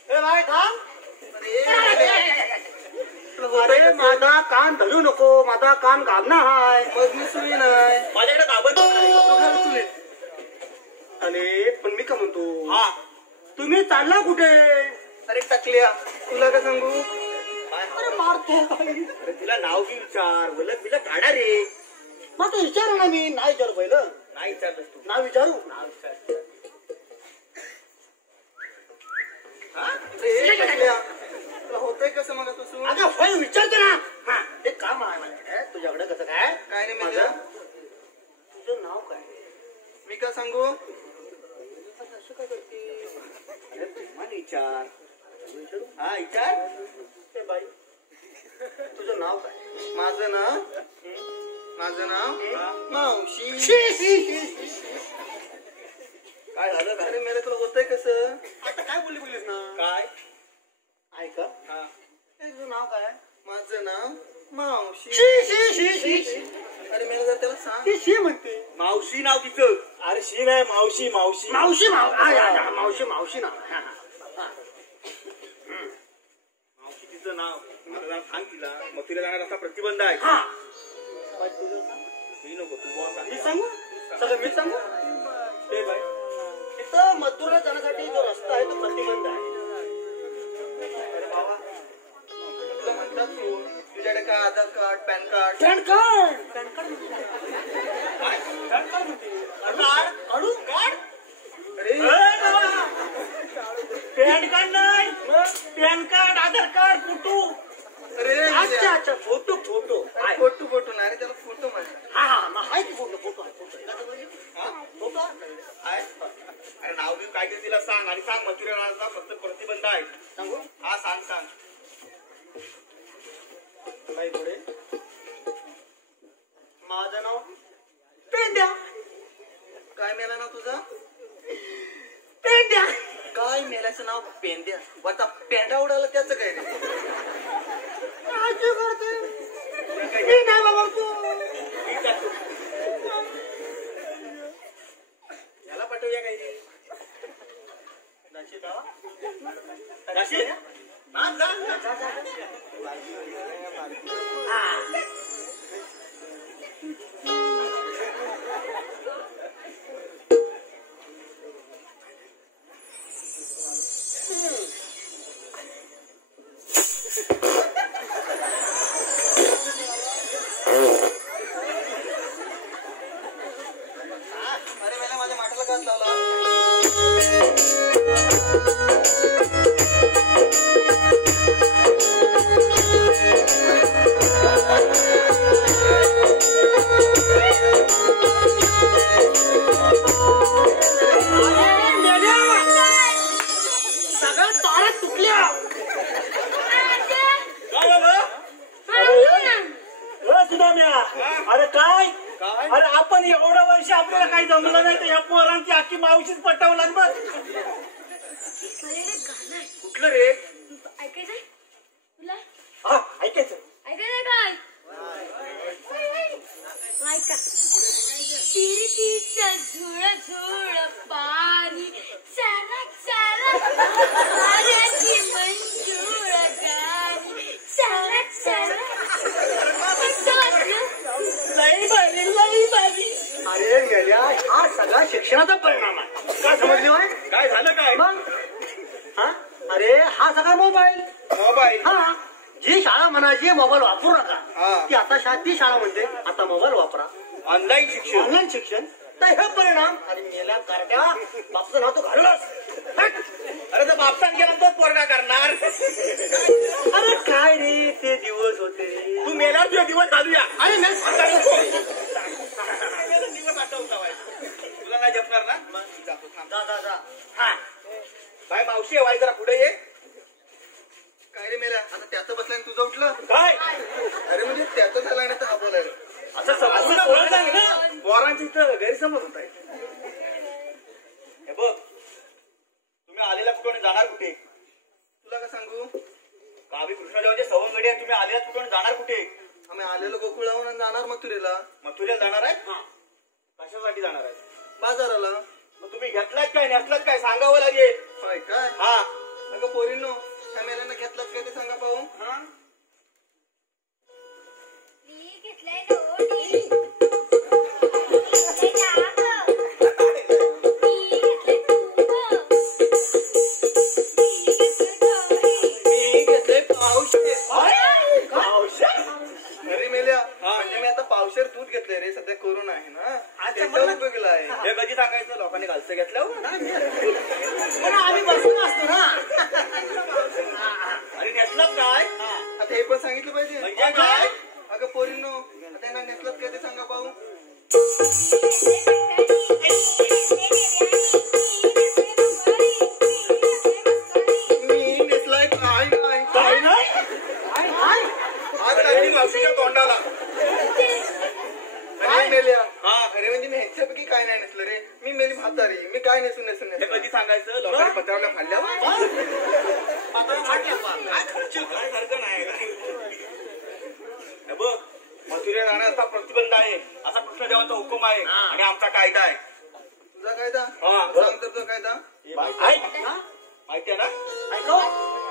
ए भाई थांब. अरे माझा कान धरू नको माझा कान घालना हाय मग मी सुई नाही माझ्याकडे दाबत अरे पण मी का म्हणतो हा तुम्ही चालला कुठे. अरे टाकल्या तुला का सांगू अरे मारतो अरे तिला नाव बी विचार वलक बिलक काढा रे माझं विचारू ना मी नाही विचारू पहिलं नाही विचारलंस तू नाव विचारू नाव विचार तुला होतंय कसं मग तू अगं होय विचारतो ना. हा ते काम आहे मला तुझ्याकडे कसं काय काय नाही माझं माझं तुझं नाव काय मी का सांगू असं काय करते. अरे तुम्हाला विचार हा विचार ते बाई तुझं नाव काय. माझं नाव मावशी. काय झालं काय अरे मेरे तुला होतंय कसं आता काय बोललीस ना काय ऐका हा तुझं नाव काय. माझं नाव मावशी. शी अरे मेरे जर त्याला सांग ती शी म्हणते. मावशी नाव तिचं अरे शी नाही मावशी मावशी मावशी मावशी मावशी नाव. हा, हा. मावशी तिचं नाव मला जरा सांग तिला मग तिला जाणार असा प्रतिबंध आहे हा. बाई, तुझं सांग. मी नको तू बुवा सांग मी सांगू सगळं मी सांगू. ते बाई तिथं मथुरा जाण्यासाठी जो रस्ता आहे तो प्रतिबंध आहे. अरे बाबा तुला म्हणतात तू तुझ्याकडे काय Aadhaar card PAN card PAN card PAN card काढू काढ अरे पॅन कार्ड नाही PAN card Aadhaar card photo अरे अच्छा अच्छा फोटो फोटो फोटो नाही रे त्याला फोटो म्हणे हा हा मग आहे की फोटो फोटो आहे फोटो फोटो आहे अरे नाव बी काय ते तिला सांग आणि सांग मथुरेला फक्त प्रतिबंध आहे सांगू हा सांग सांग बाई पुढे माझं नाव पेंड्या. काय मेला नाव तुझं पेंड्या काय मेल्याचं नाव पेंड्या आता पेंडा उडाला त्याचं काय रे काय करते मी नाही बाबा तू याला पाठवूया काही रे रशीद हा? रशीद हा जा अरे मेला माझ्या माठाला घात लावला सगळ्या तारा तुटल्या. काय झालं सुदाम्या अरे काय अरे आपण एवढं वर्ष आपल्याला काही जमलं नाही तर या पोरांची अख्खी मावशीच पटवला बघ गाणं आहे कुठलं रे ऐकायचंय तुला हा ऐकायचं ऐकायचंय वापरायचा का मोबाईल? मोबाईल हा, जी शाळा म्हणायची मोबाईल वापरू हा. नका ती आता ती शाळा म्हणते आता मोबाईल वापरा. ऑनलाईन शिक्षण ऑनलाईन शिक्षण तर हे परिणाम आणि मेल्या कारट्या बापचं नाव तू घाललास. अरे तर बापसान गेला तोच पोरगा करणार. अरे काय रे ते दिवस होते रे. तू मेल्यावर तुझे दिवस घालूया. अरे दिवस आठवता तुला नाही जपणार ना. जातो थांब. जा. हा बाय मावशी वाय जरा पुढे ये. काय रे मेला आता त्याचं बसल्याने तुझं उठलं काय अरे म्हणजे त्याचं झालं नाही तर हा बोलायला असं पोरांची इथं गैरसमज होत आहे. हे बघ तुम्ही आलेल्या कुठून जाणार कुठे? तुला का सांगू कावी कृष्णदेवाचे सवंगडी आहे. तुम्ही आलेल्या कुठून जाणार कुठे? आम्ही आलेलो गोकुळाहून जाणार मथुरेला. मथुरेला जाणार आहे? कशासाठी जाणार आहे? बाजाराला. मग तुम्ही घेतलात काय नेसलात काय सांगावं लागेल. होय काय? हा अगं पोरींनो त्या मेल्यानं घेतलात काय ते सांगा पाहू. मी घेतलंय लोणी. मी घेतलंय पावशेर. पावशेर? अरे मेल्या म्हणजे मी आता पावशेर दूध घेतलंय रे. सध्या कोरोना आहे ना त्याचा उपयोगला आहे. हे कधी सांगायचं लोकांनी घालचं घेतल्यावर आम्ही बसून असतो ना. आणि नेसलात काय? आता हे पण सांगितलं पाहिजे. म्हणजे काय? अगं पोरींनो त्यांना नेसलात काय ते सांगा पाहू. मी नेसलाय काय नाही. काय नाही? आज रात्री मावशीच्या तोंडाला. अरे मेल्या हा. अरे म्हणजे मी ह्यांच्यापैकी काय नाही नेसलं रे. मी मेली म्हातारी. मी काय नेसून हे कधी सांगायचं लोकांनी पत्रावल्या खाल्ल्यावर सारखं नाही. हे बघ मथुरे राहण्याचा प्रतिबंध आहे असा कृष्णदेवांचा हुकूम आहे आणि आमचा कायदा आहे. तुझा कायदा हा. सांग तर तुझा कायदा. माहिती आहे ना? ऐकव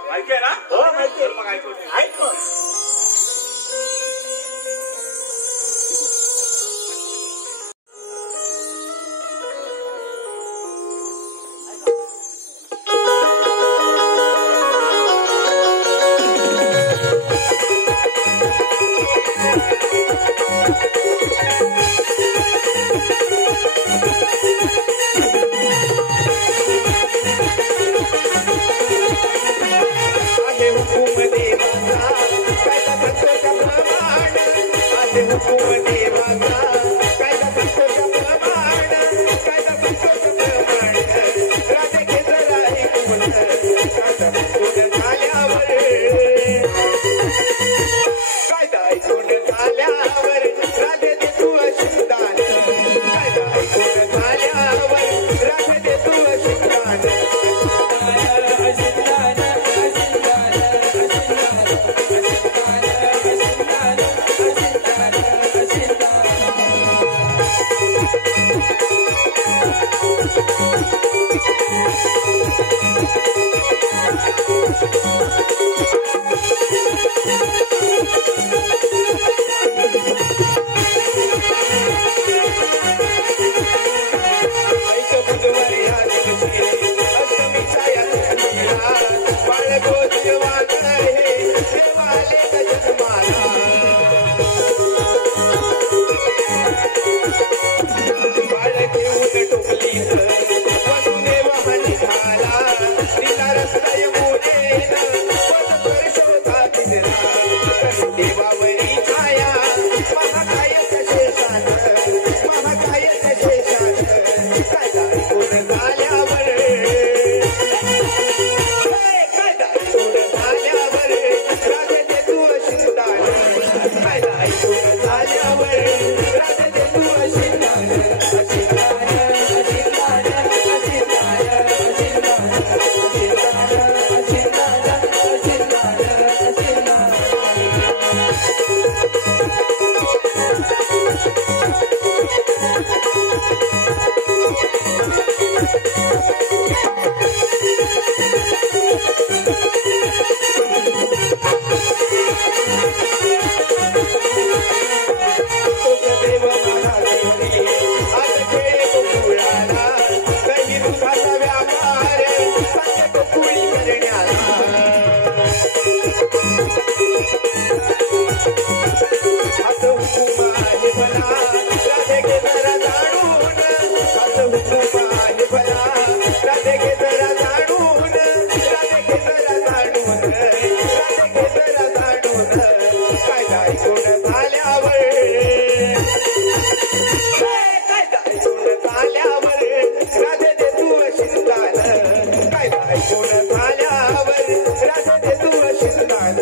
माहिती आहे ना? हो माहिती आहे. मग ऐकू. ऐक आहे हुकूम देवाचा कायदा संतोषा प्रमाण. आहे हुकूम देवाचा कायदा संतोषा प्रमाण. कायदा संतोषा प्रमाण. राजे केंद्र ऐकून कायदा ऐकून झाल्यावर कायदा ऐकून झाल्यावर राजे दे तू अशिंदान. कायदा ऐकून झाल्यावर राजे दे तू अशिंदान. देवावरी छाया महाकायक शेषान. महाकायक शेषान. कायदा ऐकून झाल्यावर कायदा ऐकून झाल्यावर राजे दे तू अशिंदान. कायदा ऐकून झाल्यावर राजे दे तू अशिंदान. अशिंदान अशिंदान अशिंदान अशिंदान अशिंदान अशिंदान. देव महादेवी आज खेळ गोकुळाला. काही दुधाचा व्यापार सांगे गोकुळी करण्याला. असं हुकूम आहे भला राधे घे जरा जाणून असं हुकूम आहे भला राधे घे जरा जाणून राधे घे जरा जाणून राधे घे जरा जाणून कायदा ऐकून झाल्यावर कायदा ऐकून झाल्यावर राधे दे तू शिंदान कायदा ऐकून झाल्यावर राधे दे तू शिंदान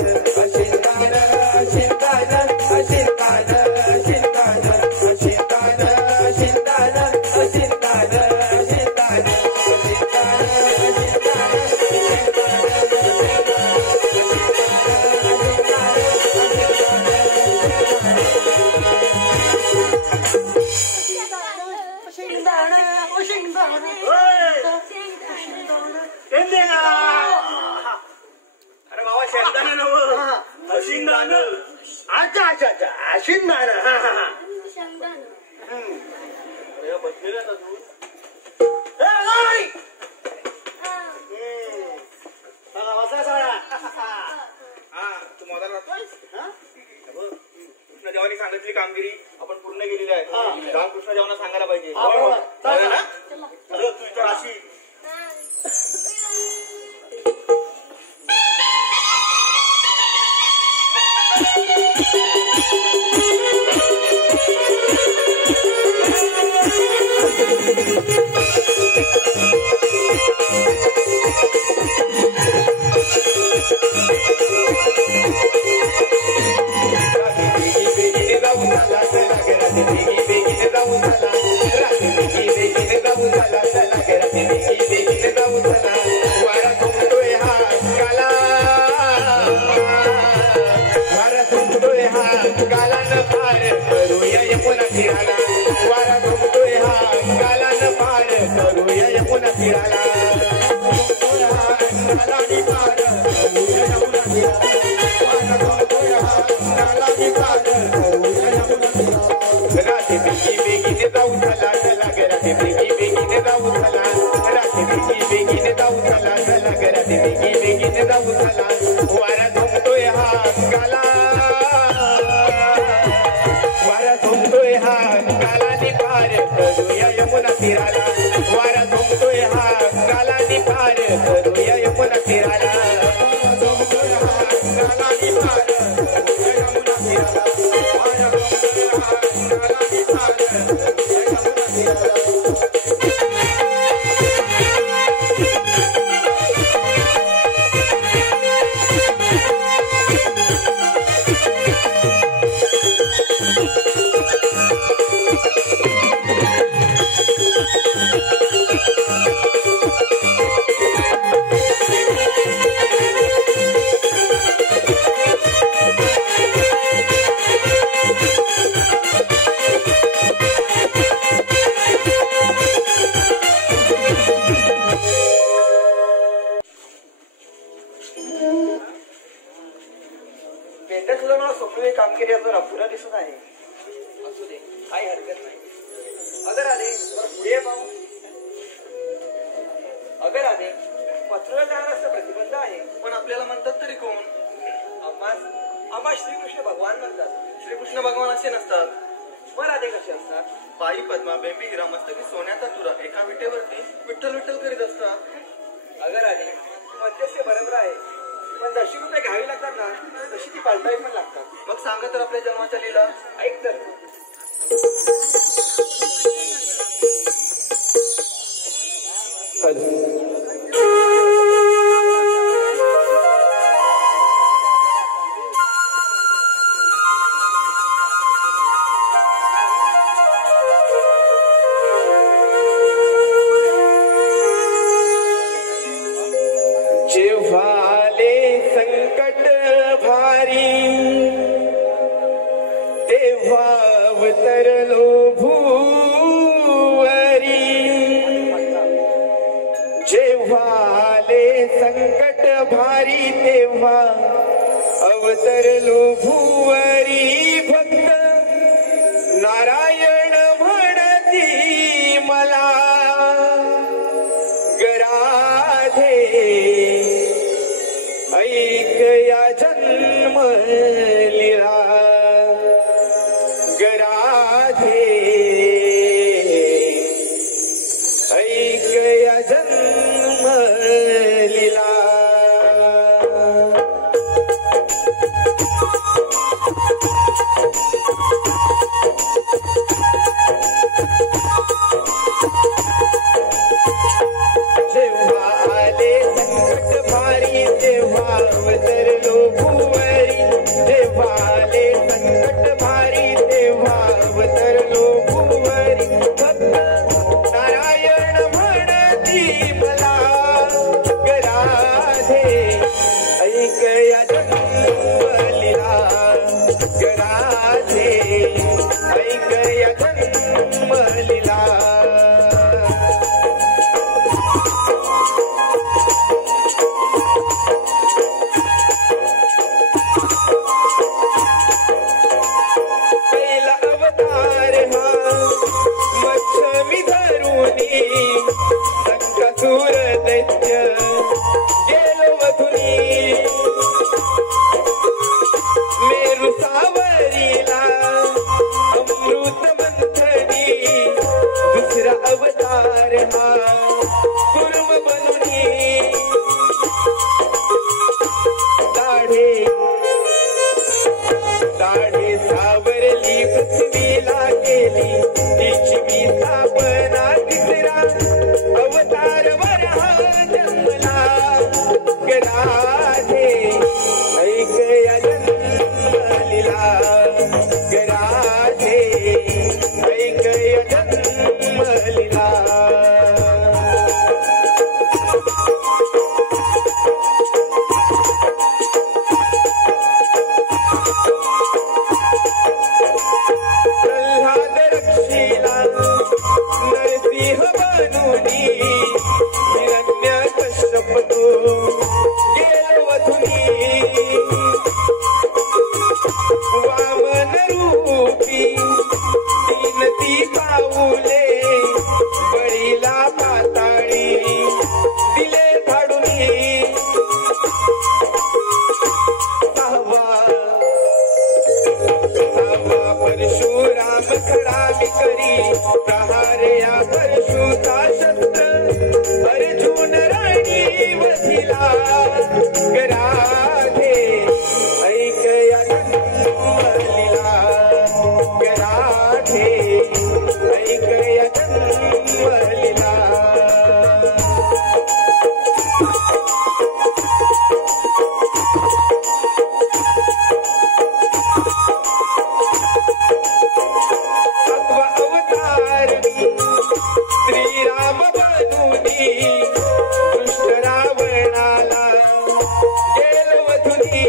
अशिंदान अशिंदान अशिंदान अशिंदान अशिंदान अशिंदान अशिंदान अशिंदान अरे बाबा शेंगदाणा नव शिंगदाणा अच्छा अच्छा अच्छा शिंदाण हा हा हा बसलेला ना तू हा तू मोदाला राहतोय कृष्णदेवानी सांगितली कामगिरी आपण पूर्ण केलेली आहे रामकृष्णदेवांना सांगायला पाहिजे तू इतर अशी कामगिरी अजून अपुरा दिसत आहे. असू दे, काही हरकत नाही. अगर आले तर पुढे पाहू. अगर आले पत्र जाणारा प्रतिबंध आहे. पण आपल्याला म्हणतात तरी कोण? आम्हा श्रीकृष्ण भगवान म्हणतात. श्रीकृष्ण भगवान असे नसतात. मग राधे कसे असतात? बाई पद्मा बेंबी हिरा मस्तकी सोन्याचा तुरा एका विटेवरती विठ्ठल विठ्ठल करीत असतात. अगर आले मध्यस्थी बरोबर आहे, पण 10 रुपये घ्यावी लागतात ना, तशी ती पालटावी पण लागतात. मग सांगा तर आपल्या जन्माच्या लीला. ऐक तर. जेव्हाले संकट भारी तेव्हा अवतरलो भूवरी. जेव्हाले संकट भारी तेव्हा अवतरलो भूवरी. भक्त नारायण म्हणती मला गराधे ऐक या जन्म लीला. संकट भारी तेव्हा अवतरलो भुवरी देवाले संकट भारी तेव्हा अवतरलो भुवरी भक्त नारायण म्हणती मला गराधे ऐक या जन्मलीला गराधे ऐक या जन्मलीला पहिला अवतार हा मच्छमी धरुनी संकासूर दैत्य गेलो वधुनी मेरू सावरीला अमृत मंथनी दुसरा अवतार हा कुर्म बनुनी दाढे दाढे सावरली पृथ्वीला गेली तिची मी स्थापना तिसरा अवतार वरहा जन्मला गराधे ऐक या जन्मलीला गराधे ऐक या जन्मलीला प्रल्हाद रक्षीला नरसिंह बनूनी हिरण्य कश्यप तो गेलो वधुनी वामन रूपी तीन ती पाऊले बळीला पाताळी दिले धाडूनी सहावा परशुराम खडामी करी प्रहार या परशुता शस्त्र अर्जुन राणी वधिला गराधे ऐक या जन्मलीला गराधे ऐक या जन्मलीला सातवा अवतार श्रीराम बनूनी दुष्ट रावणाला गेलो वधुनी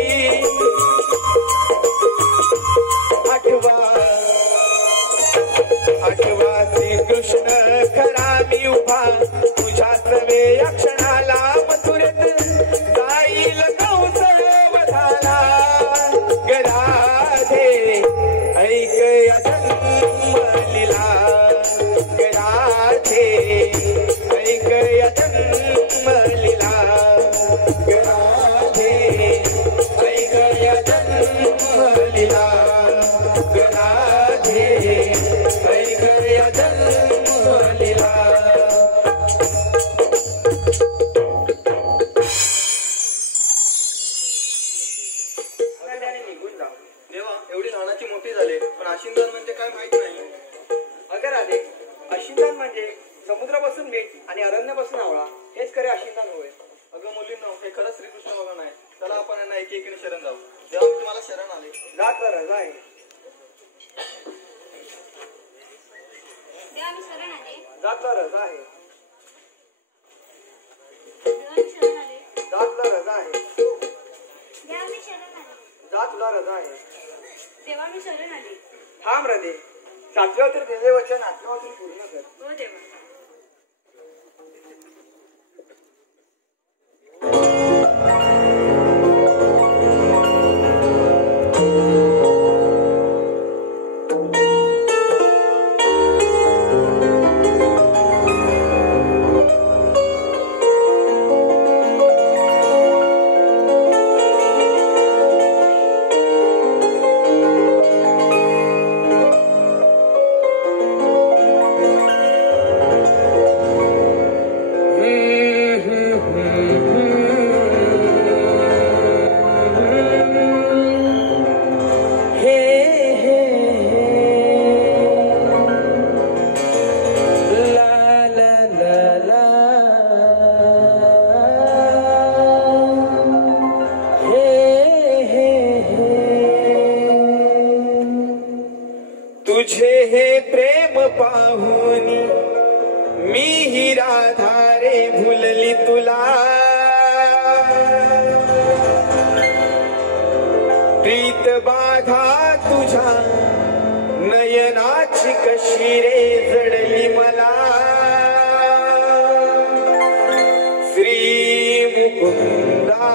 आठवा श्रीकृष्ण खरा मी उभा तुझ्या सवे या क्षणाला मथुरेत जाईल कंस वधाला गराधे ऐक या जन्मलीला गराधे ऐक या जन्मलीला गराधे ऐक या जन्मलीला गराधे ऐक या जन्मलीला त्याने निघून जावं. देवा एवढी लहानाची मोठी झाले पण आशिंदन म्हणजे काय माहित नाही. अगं राधे अशिंदान म्हणजे समुद्रापासून मीठ आणि अरण्यापासून आवळा हेच खरे अशिंदान होय. अगं मुलींनो हे खरंच श्रीकृष्ण भगवान आहे. चला आपण यांना एकीने शरण जाऊ. देवा मी तुम्हाला शरण आले. जात बरं जाय. देवा मी शरण आले. जात बरं जाय. देवा मी शरण आले. जात बरं जाय. देवा मी शरण आले. जात बरं जाय. देवा मी शरण आले. थांब राधे सातव्या तर दिले वचन आठव्या तर पूर्ण कर. हो देवा. पाहुनी मी ही राधा रे भुलली तुला प्रीत बाधा तुझ्या नयनाची कशी रे जडली मला श्री मुकुंदा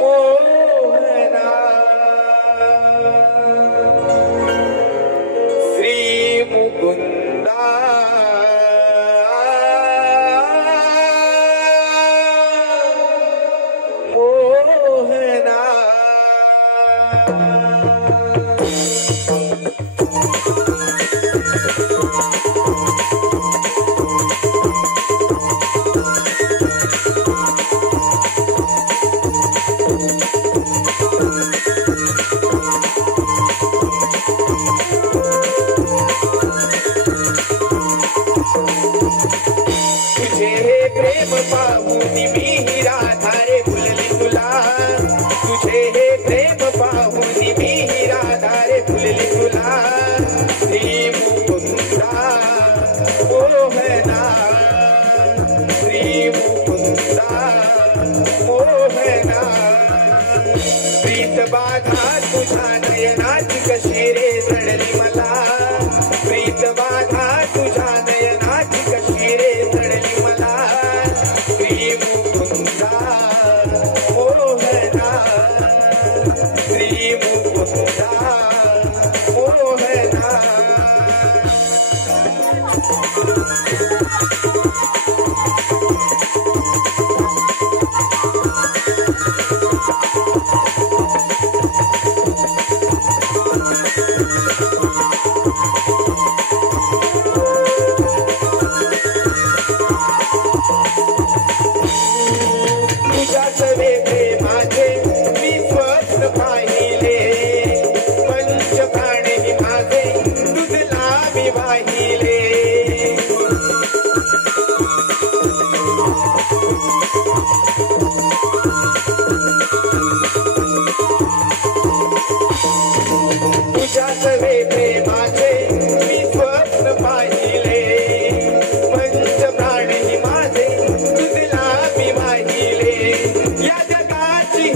मोहना श्री मुकुंदा मोहना तुझे हे प्रेम पाहुनी मी ही राधा रे भुलली तुला तुझे हे प्रेम पाहुनी मी ही राधा रे भुलली तुला श्री मुकुंदा मोहना श्री मुकुंदा मोहना प्रीत बाधा तुझ्या नयनाची कशी रे जडली मला प्रीत बाधा तुझ्या नयनाची कशी रे जडली मला श्री मुकुंदा मोहना श्री मुकुंदा मोहना तुझ्याच वेगळे माझे मी स्वप्न पाहिले पंच प्राणी माझे तुझला मी वाहिले तुझ्याच वेगळे माझे मी स्वप्न पाहिले पंच प्राणी माझे तुझला मी वाहिले या जगाची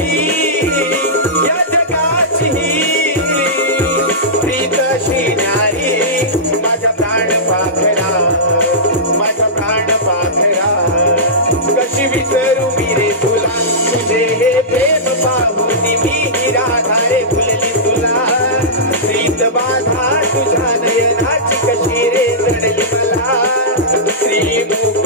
प्रीत अशी न्यारी माझा प्राण पाखरा कशी विसरू मी रे तुला तुझे हे प्रेम पाहुनी मी ही राधा रे भुलली तुला प्रीत बाधा तुझ्या नयनाची कशी रे जडली मला श्री मुकुंदा